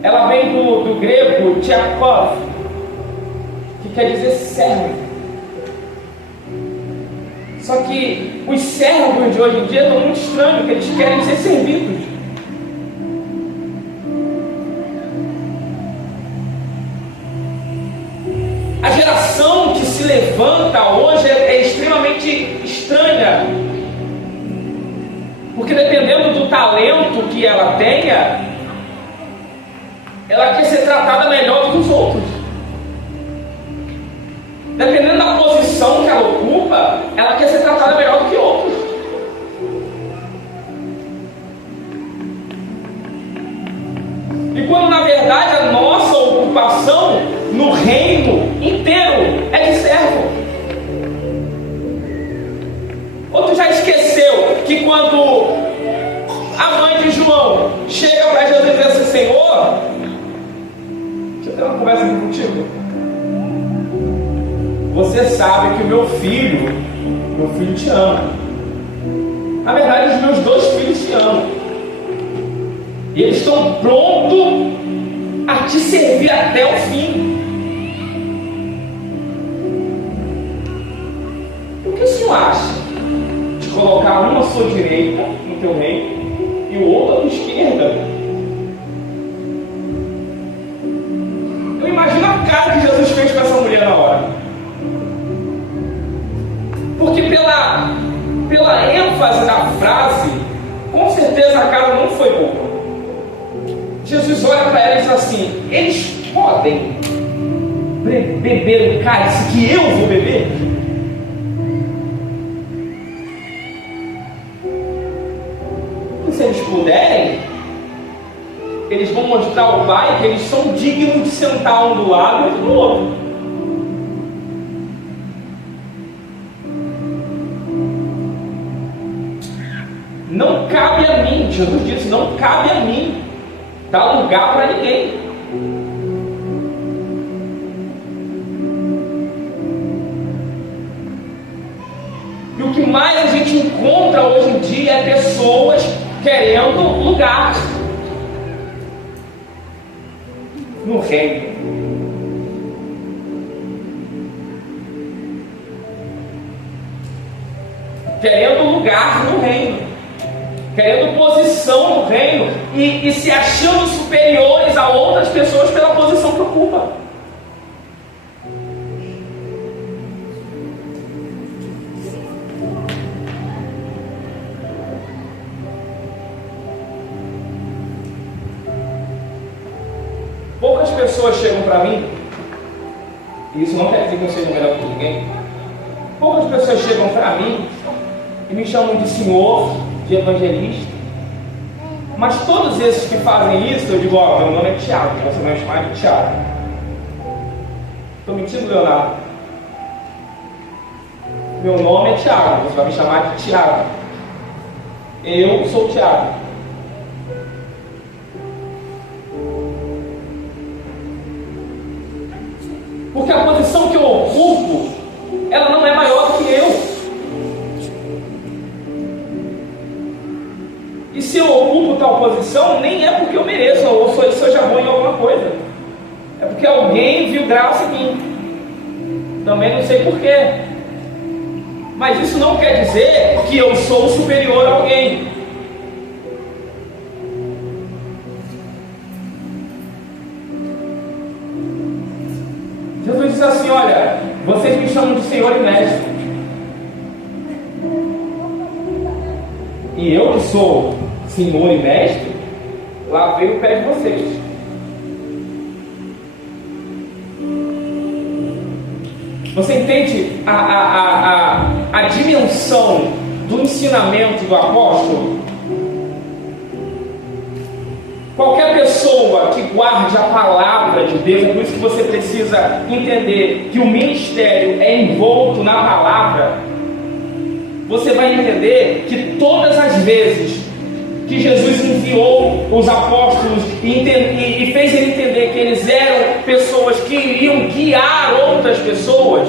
ela vem do grego diakov, que quer dizer servo. Só que os servos de hoje em dia estão muito estranhos, porque eles querem ser servidos. A geração que se levanta hoje é extremamente estranha, porque dependendo do talento que ela tenha, ela quer ser tratada melhor do que os outros. Dependendo da posição que ela ocupa, ela quer ser tratada melhor do que outros. E quando na verdade a nossa ocupação no reino inteiro é de servo. Ou tu já esqueceu que quando a mãe de João chega para Jesus e diz assim: Senhor, deixa eu ter uma conversa aqui contigo. Você sabe que o meu filho te ama. Na verdade, os meus 2 filhos te amam. E eles estão prontos a te servir até o fim. O que o Senhor acha de colocar um à sua direita no teu reino e o outro à tua esquerda? Eu imagino a cara que Jesus fez com essa mulher na hora. Porque pela ênfase da frase, com certeza a cara não foi boa. Jesus olha para ela e diz assim: eles podem beber o cálice que eu vou beber? E se eles puderem, eles vão mostrar ao Pai que eles são dignos de sentar um do lado e outro do outro. Não cabe a mim, Jesus disse, não cabe a mim dar lugar para ninguém. E o que mais a gente encontra hoje em dia é pessoas querendo lugar no reino. Querendo lugar no reino. Querendo posição no reino e se achando superiores a outras pessoas pela posição que ocupa. Poucas pessoas chegam para mim, e isso não quer dizer que eu seja melhor que ninguém. Poucas pessoas chegam para mim e me chamam de senhor, de evangelista, mas todos esses que fazem isso, eu digo: ó, meu nome é Tiago, você vai me chamar de Tiago. Estou mentindo, Leonardo? Meu nome é Tiago, você vai me chamar de Tiago. Eu sou Tiago. Porque a posição que eu ocupo, ela não é maior do que eu. E se eu ocupo tal posição, nem é porque eu mereço, ou se eu seja bom em alguma coisa. É porque alguém viu graça em mim. Também não sei porquê. Mas isso não quer dizer que eu sou superior a alguém. Jesus diz assim: olha, vocês me chamam de Senhor e Mestre. E eu que sou Senhor e Mestre, lavei o pé de vocês. Você entende a dimensão do ensinamento do apóstolo? Qualquer pessoa que guarde a palavra de Deus, é por isso que você precisa entender que o ministério é envolto na palavra. Você vai entender que todas as vezes que Jesus enviou os apóstolos e fez ele entender que eles eram pessoas que iriam guiar outras pessoas,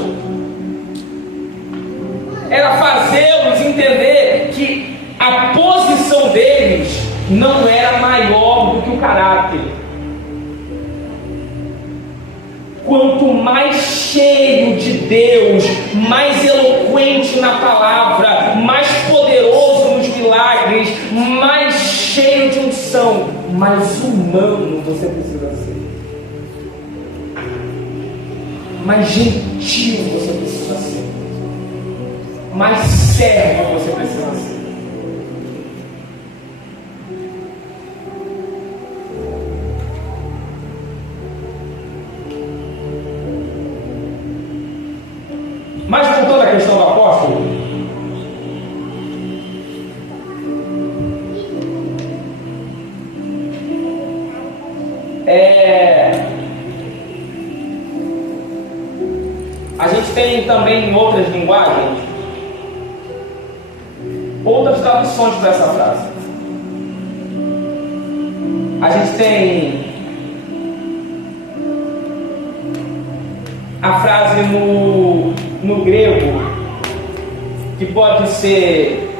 era fazê-los entender que a posição deles não era maior do que o caráter. Quanto mais cheio de Deus, mais eloquente na palavra, mais poderoso nos milagres, mais cheio de unção, mais humano você precisa ser. Mais gentil você precisa ser. Mais servo você precisa ser. Mas voltando à questão do apóstolo, tem também em outras linguagens outras traduções para essa frase. A gente tem a frase no grego, que pode ser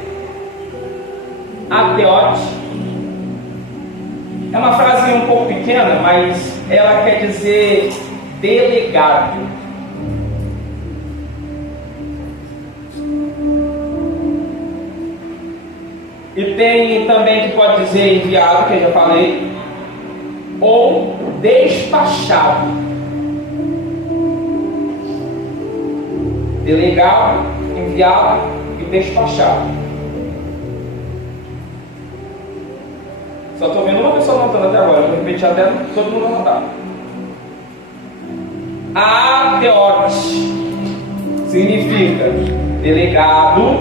ateote. É uma frase um pouco pequena, mas ela quer dizer delegado. E tem também que pode dizer enviado, que eu já falei, ou despachado. Delegado, enviado e despachado. Só estou vendo uma pessoa anotando até agora, vou repetir até todo mundo anotar. Ateote significa delegado,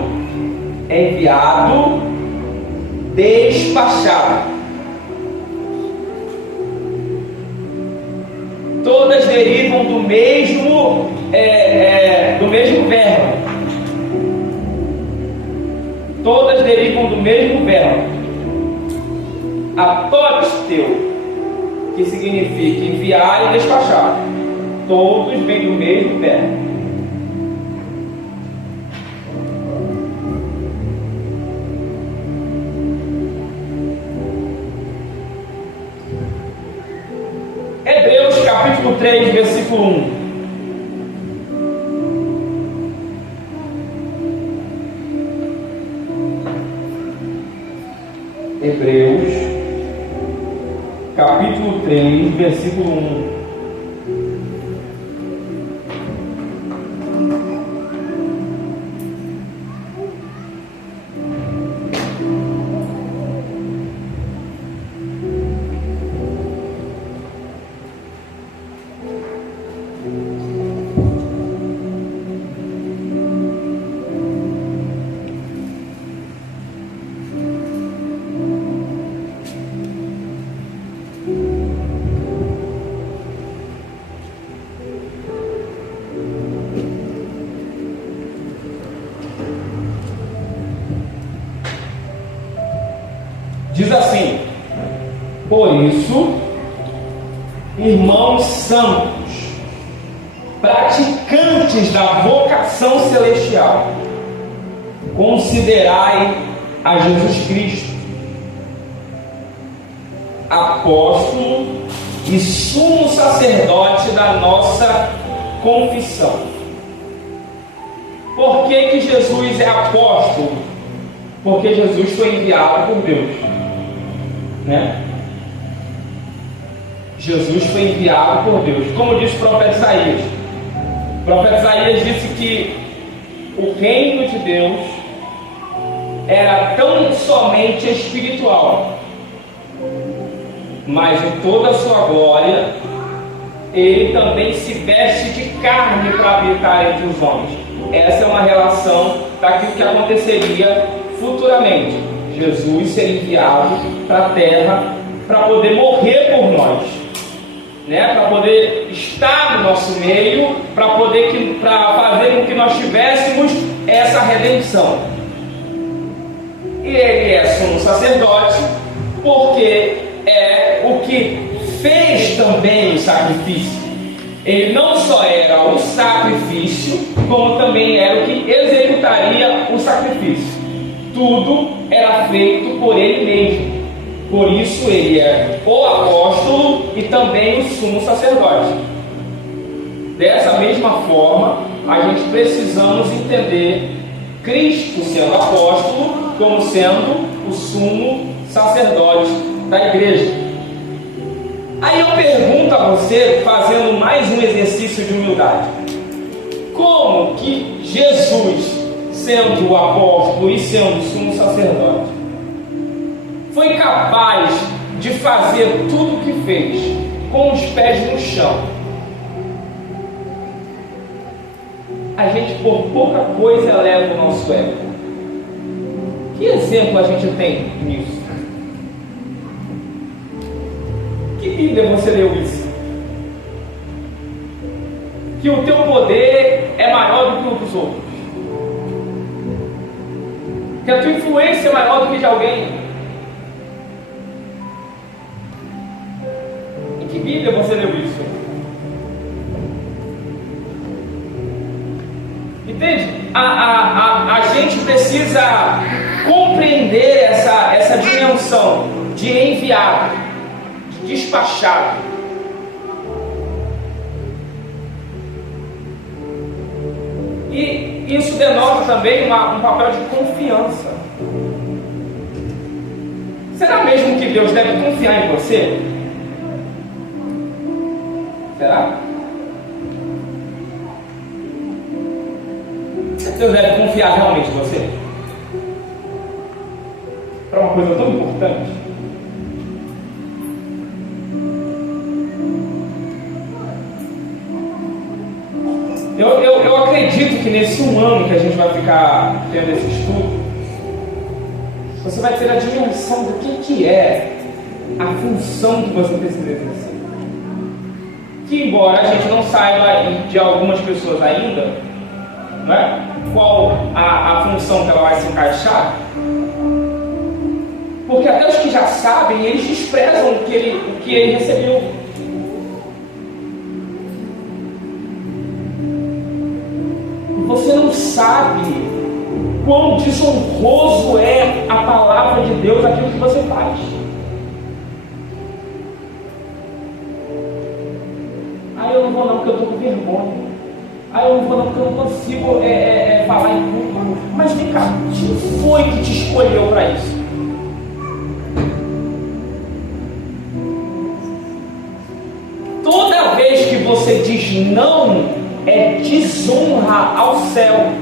enviado, despachado. Todas derivam do mesmo verbo. Todas derivam do mesmo verbo. Aposteu, que significa enviar e despachar. Todos vêm do mesmo verbo. Hebreus capítulo 3, versículo 1. Hebreus capítulo 3, versículo 1. Diz assim: por isso, irmãos santos, praticantes da vocação celestial, considerai a Jesus Cristo, apóstolo e sumo sacerdote da nossa confissão. Por que Jesus é apóstolo? Porque Jesus foi enviado por Deus, né? Jesus foi enviado por Deus, como disse o profeta Isaías. O profeta Isaías disse que o reino de Deus era tão somente espiritual, mas em toda a sua glória ele também se veste de carne para habitar entre os homens. Essa é uma relação daquilo que aconteceria futuramente. Jesus seria enviado para a terra para poder morrer por nós, né? Para poder estar no nosso meio, para fazer com que nós tivéssemos essa redenção. E ele é sumo sacerdote porque é o que fez também o sacrifício. Ele não só era o sacrifício, como também era o que executaria o sacrifício. Tudo era feito por ele mesmo. Por isso ele é o apóstolo e também o sumo sacerdote. Dessa mesma forma, a gente precisamos entender Cristo sendo apóstolo como sendo o sumo sacerdote da igreja. Aí eu pergunto a você, fazendo mais um exercício de humildade: como que Jesus, sendo o apóstolo e sendo o sumo sacerdote, foi capaz de fazer tudo o que fez com os pés no chão? A gente por pouca coisa eleva o nosso ego. Que exemplo a gente tem nisso? Que Bíblia você leu isso? Que o teu poder é maior do que o dos outros. Que a tua influência é maior do que de alguém. Em que Bíblia você leu isso? Entende? A gente precisa compreender essa dimensão de enviado, de despachado. E isso denota também um papel de confiança. Será mesmo que Deus deve confiar em você? Será? Deus deve confiar realmente em você? Para uma coisa tão importante? Eu acredito que nesse 1 ano que a gente vai ficar tendo esse estudo, você vai ter a dimensão do que é a função que você precisa exercer. Que embora a gente não saiba de algumas pessoas ainda, né, qual a função que ela vai se encaixar, porque até os que já sabem, eles desprezam o que ele recebeu. Você não sabe quão desonroso é a palavra de Deus aquilo que você faz. Eu não vou não porque eu estou com vergonha. Eu não vou não porque eu não consigo falar em público. Mas vem cá, quem foi que te escolheu para isso? Toda vez que você diz não, é desonra ao céu.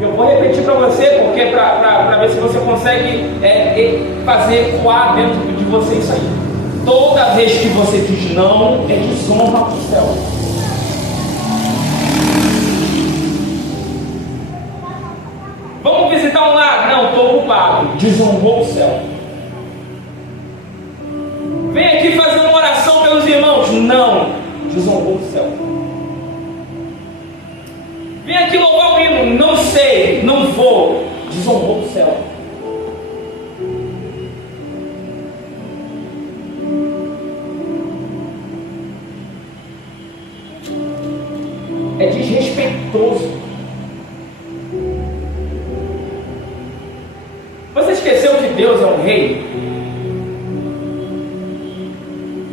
Eu vou repetir para você, porque para ver se você consegue fazer ecoar dentro de você isso aí. Toda vez que você diz não, é desonra ao céu. Vamos visitar um lar? Não, estou ocupado. Desonrou o céu. Vem aqui fazer uma oração pelos irmãos? Não, desonrou o céu. Vem aqui louvar o hino? Não sei, não vou. Desonrou o céu. É desrespeitoso. Você esqueceu que Deus é um rei?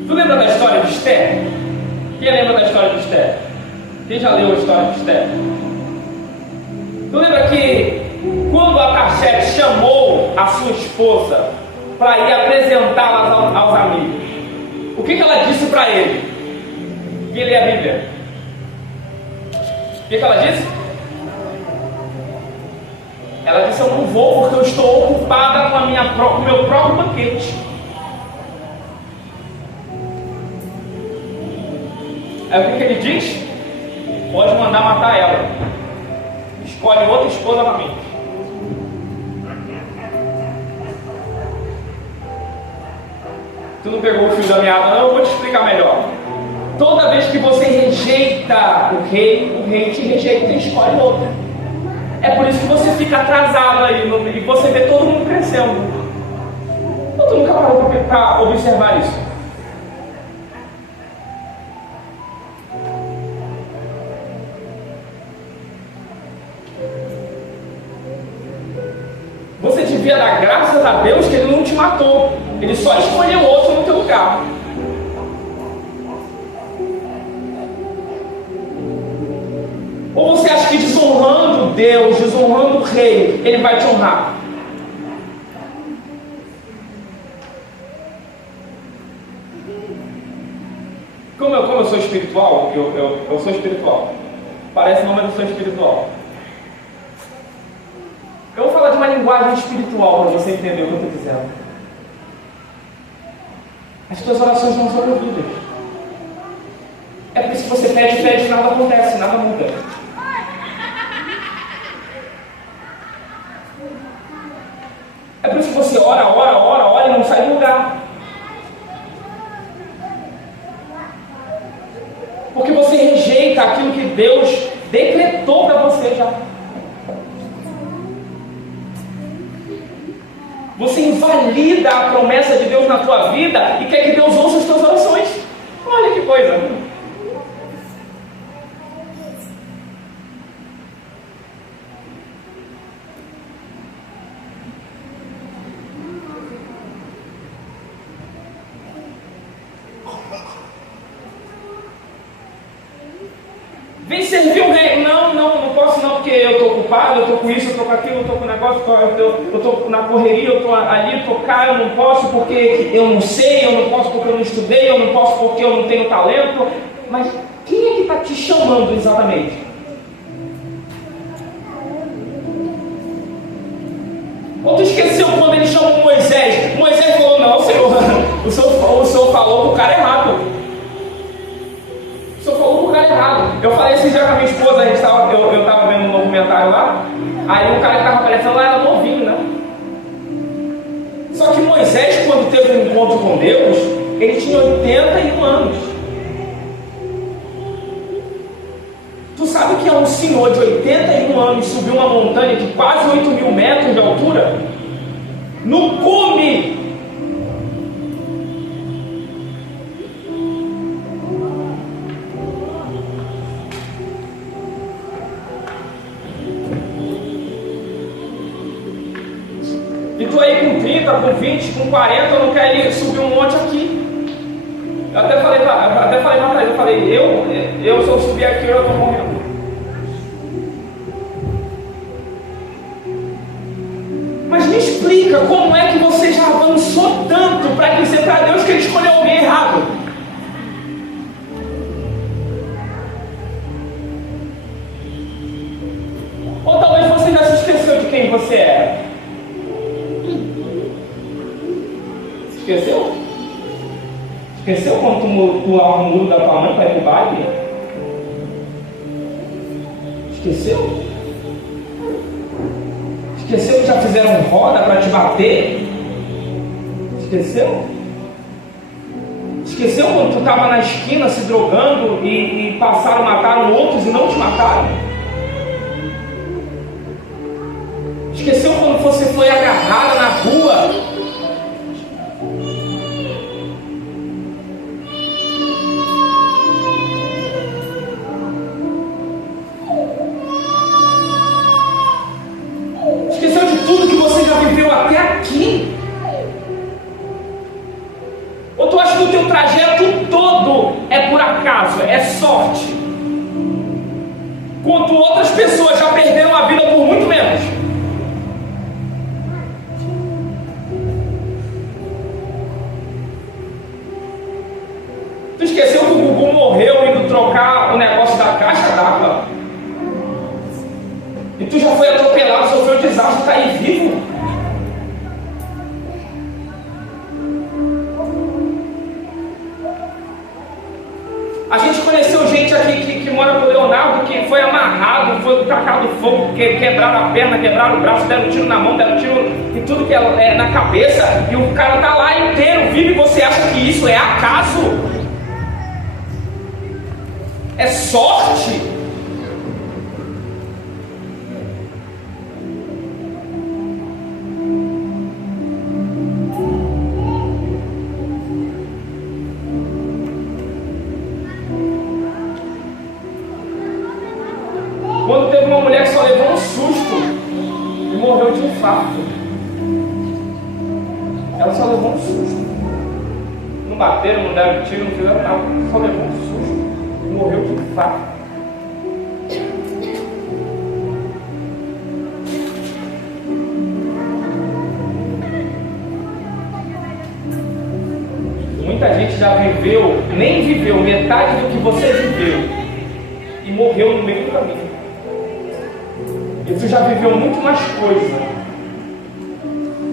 Tu lembra da história de Esther? Quem lembra da história de Esther? Quem já leu a história de Esther? Tu lembra que quando a Ataxerxes chamou a sua esposa para ir apresentá-la aos amigos, o que ela disse para ele? Que lê a Bíblia. O que ela disse? Ela disse: eu não vou porque eu estou ocupada com o meu próprio banquete. Aí o que ele diz? Pode mandar matar ela. Escolhe outra esposa para mim. Tu não pegou o fio da meada, não? Eu vou te explicar melhor. Toda vez que você rejeita o rei te rejeita e escolhe outra. É por isso que você fica atrasado aí e você vê todo mundo crescendo. Ou tu nunca parou para observar isso? Você devia dar graças a Deus que Ele não te matou. Ele só escolheu outro no teu lugar. Ou você acha que desonrando Deus, desonrando o rei, Ele vai te honrar? Como eu sou espiritual, eu sou espiritual. Parece não, mas eu sou espiritual. Eu vou falar de uma linguagem espiritual para você entender o que eu estou dizendo. As tuas orações não são ouvidas. É por isso que você pede, e nada acontece, nada muda. É por isso que você ora, Deus decretou para você já. Você invalida a promessa de Deus na tua vida e quer que Deus ouça as tuas orações. Olha que coisa. Vem servir o rei. Não posso não, porque eu estou ocupado, eu estou com isso, eu estou com aquilo, eu estou com o negócio, eu estou na correria, eu estou ali, tocar, eu não posso porque eu não sei, eu não posso porque eu não estudei, eu não posso porque eu não tenho talento. Mas quem é que está te chamando exatamente? Ou tu esqueceu quando ele chamou Moisés? Moisés falou, não, Senhor, o Senhor falou pro cara errado. O Senhor falou pro cara errado. Eu falei esse dia com a minha esposa, eu estava vendo um documentário lá, aí um cara que estava aparecendo lá era novinho, né? Só que Moisés, quando teve um encontro com Deus, ele tinha 81 anos. Tu sabe que é um senhor de 81 anos subiu uma montanha de quase 8.000 metros de altura? No cume! E tu aí com 30, com 20, com 40, não quer ir subir um monte aqui. Eu até falei pra trás, eu falei, se eu subir aqui eu estou morrendo. Mas me explica, como é que você já avançou tanto para dizer para Deus que Ele escolheu alguém errado? Ou talvez você já se esqueceu de quem você era? Esqueceu? Esqueceu quando tu pulava o muro da tua mãe para ir pro baile? Esqueceu? Esqueceu que já fizeram roda para te bater? Esqueceu? Esqueceu quando tu estava na esquina se drogando e passaram, mataram outros e não te mataram? Esqueceu quando você foi agarrada na rua? Até aqui? Ou tu acha que o teu trajeto todo é por acaso, é sorte? Quanto outras pessoas já perderam a vida por muito menos. Tu esqueceu que o Gugu morreu indo trocar o negócio da caixa d'água? E tu já foi atropelado, sofreu um desastre, está aí vivo? A gente conheceu gente aqui que mora com o Leonardo, que foi amarrado, foi tacado fogo, quebraram a perna, quebraram o braço, deram um tiro na mão, deram um tiro em tudo que é na cabeça, e o cara está lá inteiro, vivo, e você acha que isso é acaso? É sorte? Quando teve uma mulher que só levou um susto e morreu de infarto. Ela só levou um susto. Não bateram, não deram tiro, não fizeram nada. Só levou um susto e morreu de infarto. Muita gente já viveu, nem viveu metade do que você viveu e morreu no meio do caminho. E tu já viveu muito mais coisa.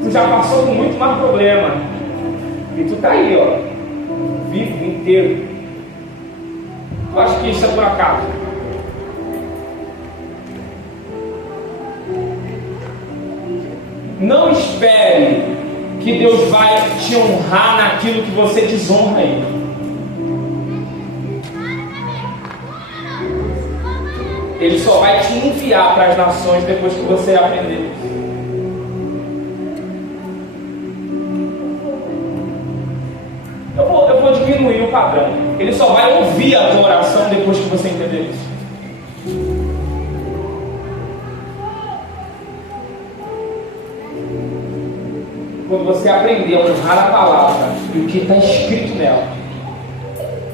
Tu já passou por muito mais problema. E tu tá aí, ó, vivo, inteiro. Tu acha que isso é por acaso? Não espere que Deus vai te honrar naquilo que você desonra Ele. Ele só vai te enviar para as nações depois que você aprender. Eu vou diminuir o padrão. Ele só vai ouvir a tua oração depois que você entender isso. Quando você aprender a honrar a palavra e o que está escrito nela,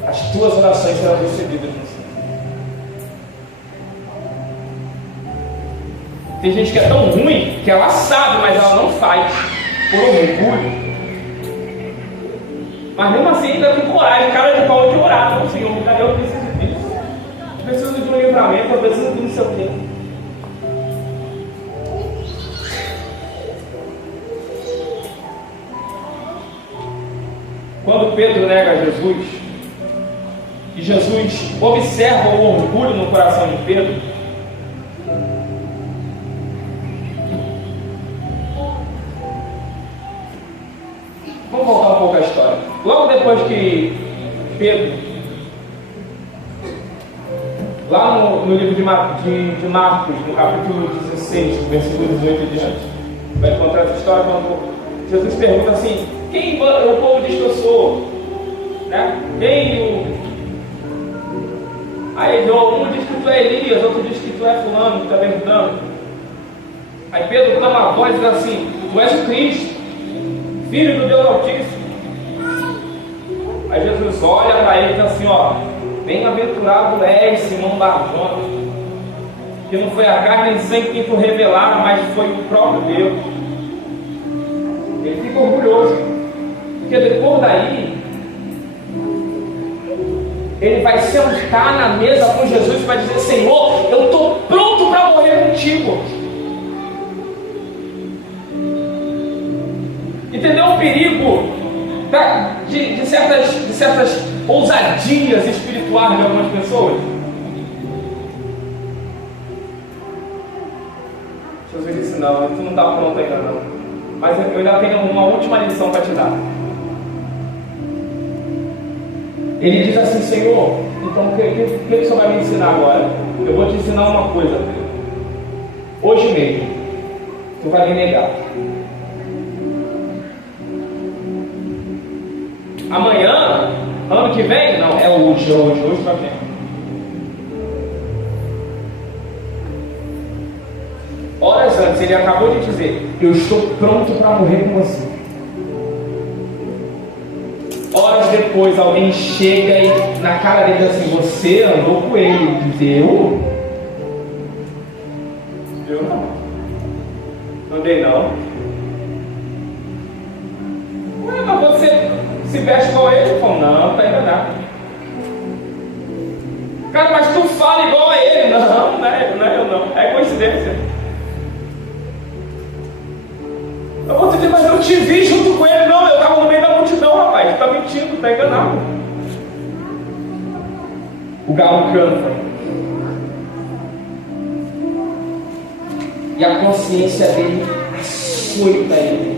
as tuas orações serão recebidas no céu. Tem gente que é tão ruim que ela sabe, mas ela não faz por orgulho. Mas mesmo assim ainda tem coragem, cara de pau de orar. Não, Senhor, eu preciso disso. Eu preciso de um livramento, eu preciso de não sei o quê. Quando Pedro nega Jesus, e Jesus observa o orgulho no coração de Pedro, vamos voltar um pouco à história. Logo depois que Pedro, lá no livro de Marcos, no capítulo 16, versículo 18 e diante, vai contar essa história quando Jesus pergunta assim: quem o povo diz que eu sou? Né? Aí um diz que tu é Elias, outro diz que tu é fulano, que tu é Bertano. Aí Pedro clama a voz e diz assim: tu és o Cristo, Filho do Deus Altíssimo. Aí Jesus olha para ele e diz assim: ó, bem-aventurado és, Simão Barjona, que não foi a carne nem sangue que tu revelaram, mas foi o próprio Deus. Ele fica orgulhoso, porque depois daí ele vai sentar na mesa com Jesus e vai dizer: Senhor, eu estou pronto para morrer contigo. Entendeu o perigo de certas ousadias espirituais de algumas pessoas? Jesus disse: não, tu não está pronto ainda não, mas eu ainda tenho uma última lição para te dar. Ele diz assim: Senhor, então o que o Senhor vai me ensinar agora? Eu vou te ensinar uma coisa. Hoje mesmo tu vai me negar. Amanhã, ano que vem? Não, é hoje vai ver. Horas antes, ele acabou de dizer: eu estou pronto para morrer com você. Horas depois, alguém chega e na cara dele diz assim: você andou com ele. Diz: eu? Eu não. Andei não. Ué, mas você se veste igual a ele? Eu falo: não, está enganado. Cara, mas tu fala igual a ele? Não, não é eu não. É coincidência. Eu vou te dizer: mas eu te vi junto com ele. Não, eu estava no meio da multidão, rapaz. Tu está mentindo, está enganado. O galo canta. E a consciência dele açoita ele.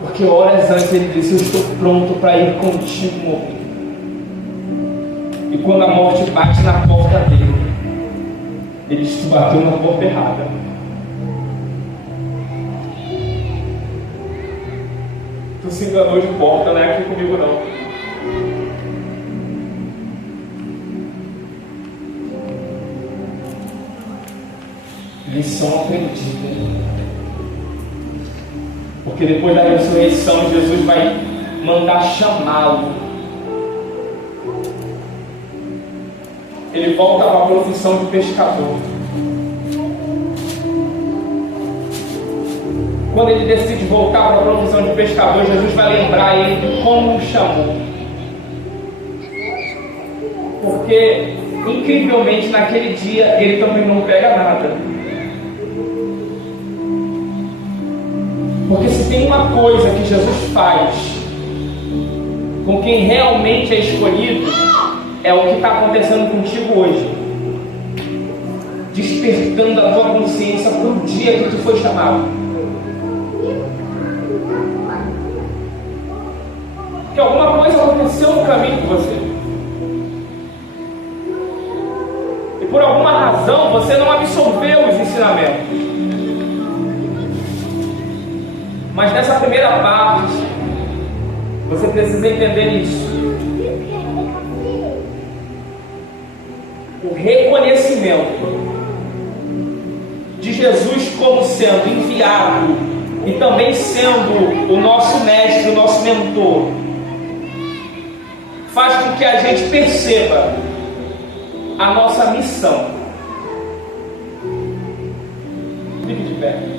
Porque horas antes ele disse: eu estou pronto para ir contigo morrer. E quando a morte bate na porta dele, ele disse: tu bateu na porta errada. Tu se enganou de porta, não é aqui comigo não. Lição aprendida. Porque depois da ressurreição, Jesus vai mandar chamá-lo. Ele volta para a profissão de pescador. Quando ele decide voltar para a profissão de pescador, Jesus vai lembrar ele de como o chamou. Porque, incrivelmente, naquele dia, ele também não pega nada. Porque se tem uma coisa que Jesus faz com quem realmente é escolhido, é o que está acontecendo contigo hoje, despertando a tua consciência para o dia que tu foi chamado. Que alguma coisa aconteceu no caminho com você. por alguma razão você não absorveu os ensinamentos. Mas nessa primeira parte, você precisa entender isso. O reconhecimento de Jesus como sendo enviado e também sendo o nosso mestre, o nosso mentor, faz com que a gente perceba a nossa missão. Fique de pé.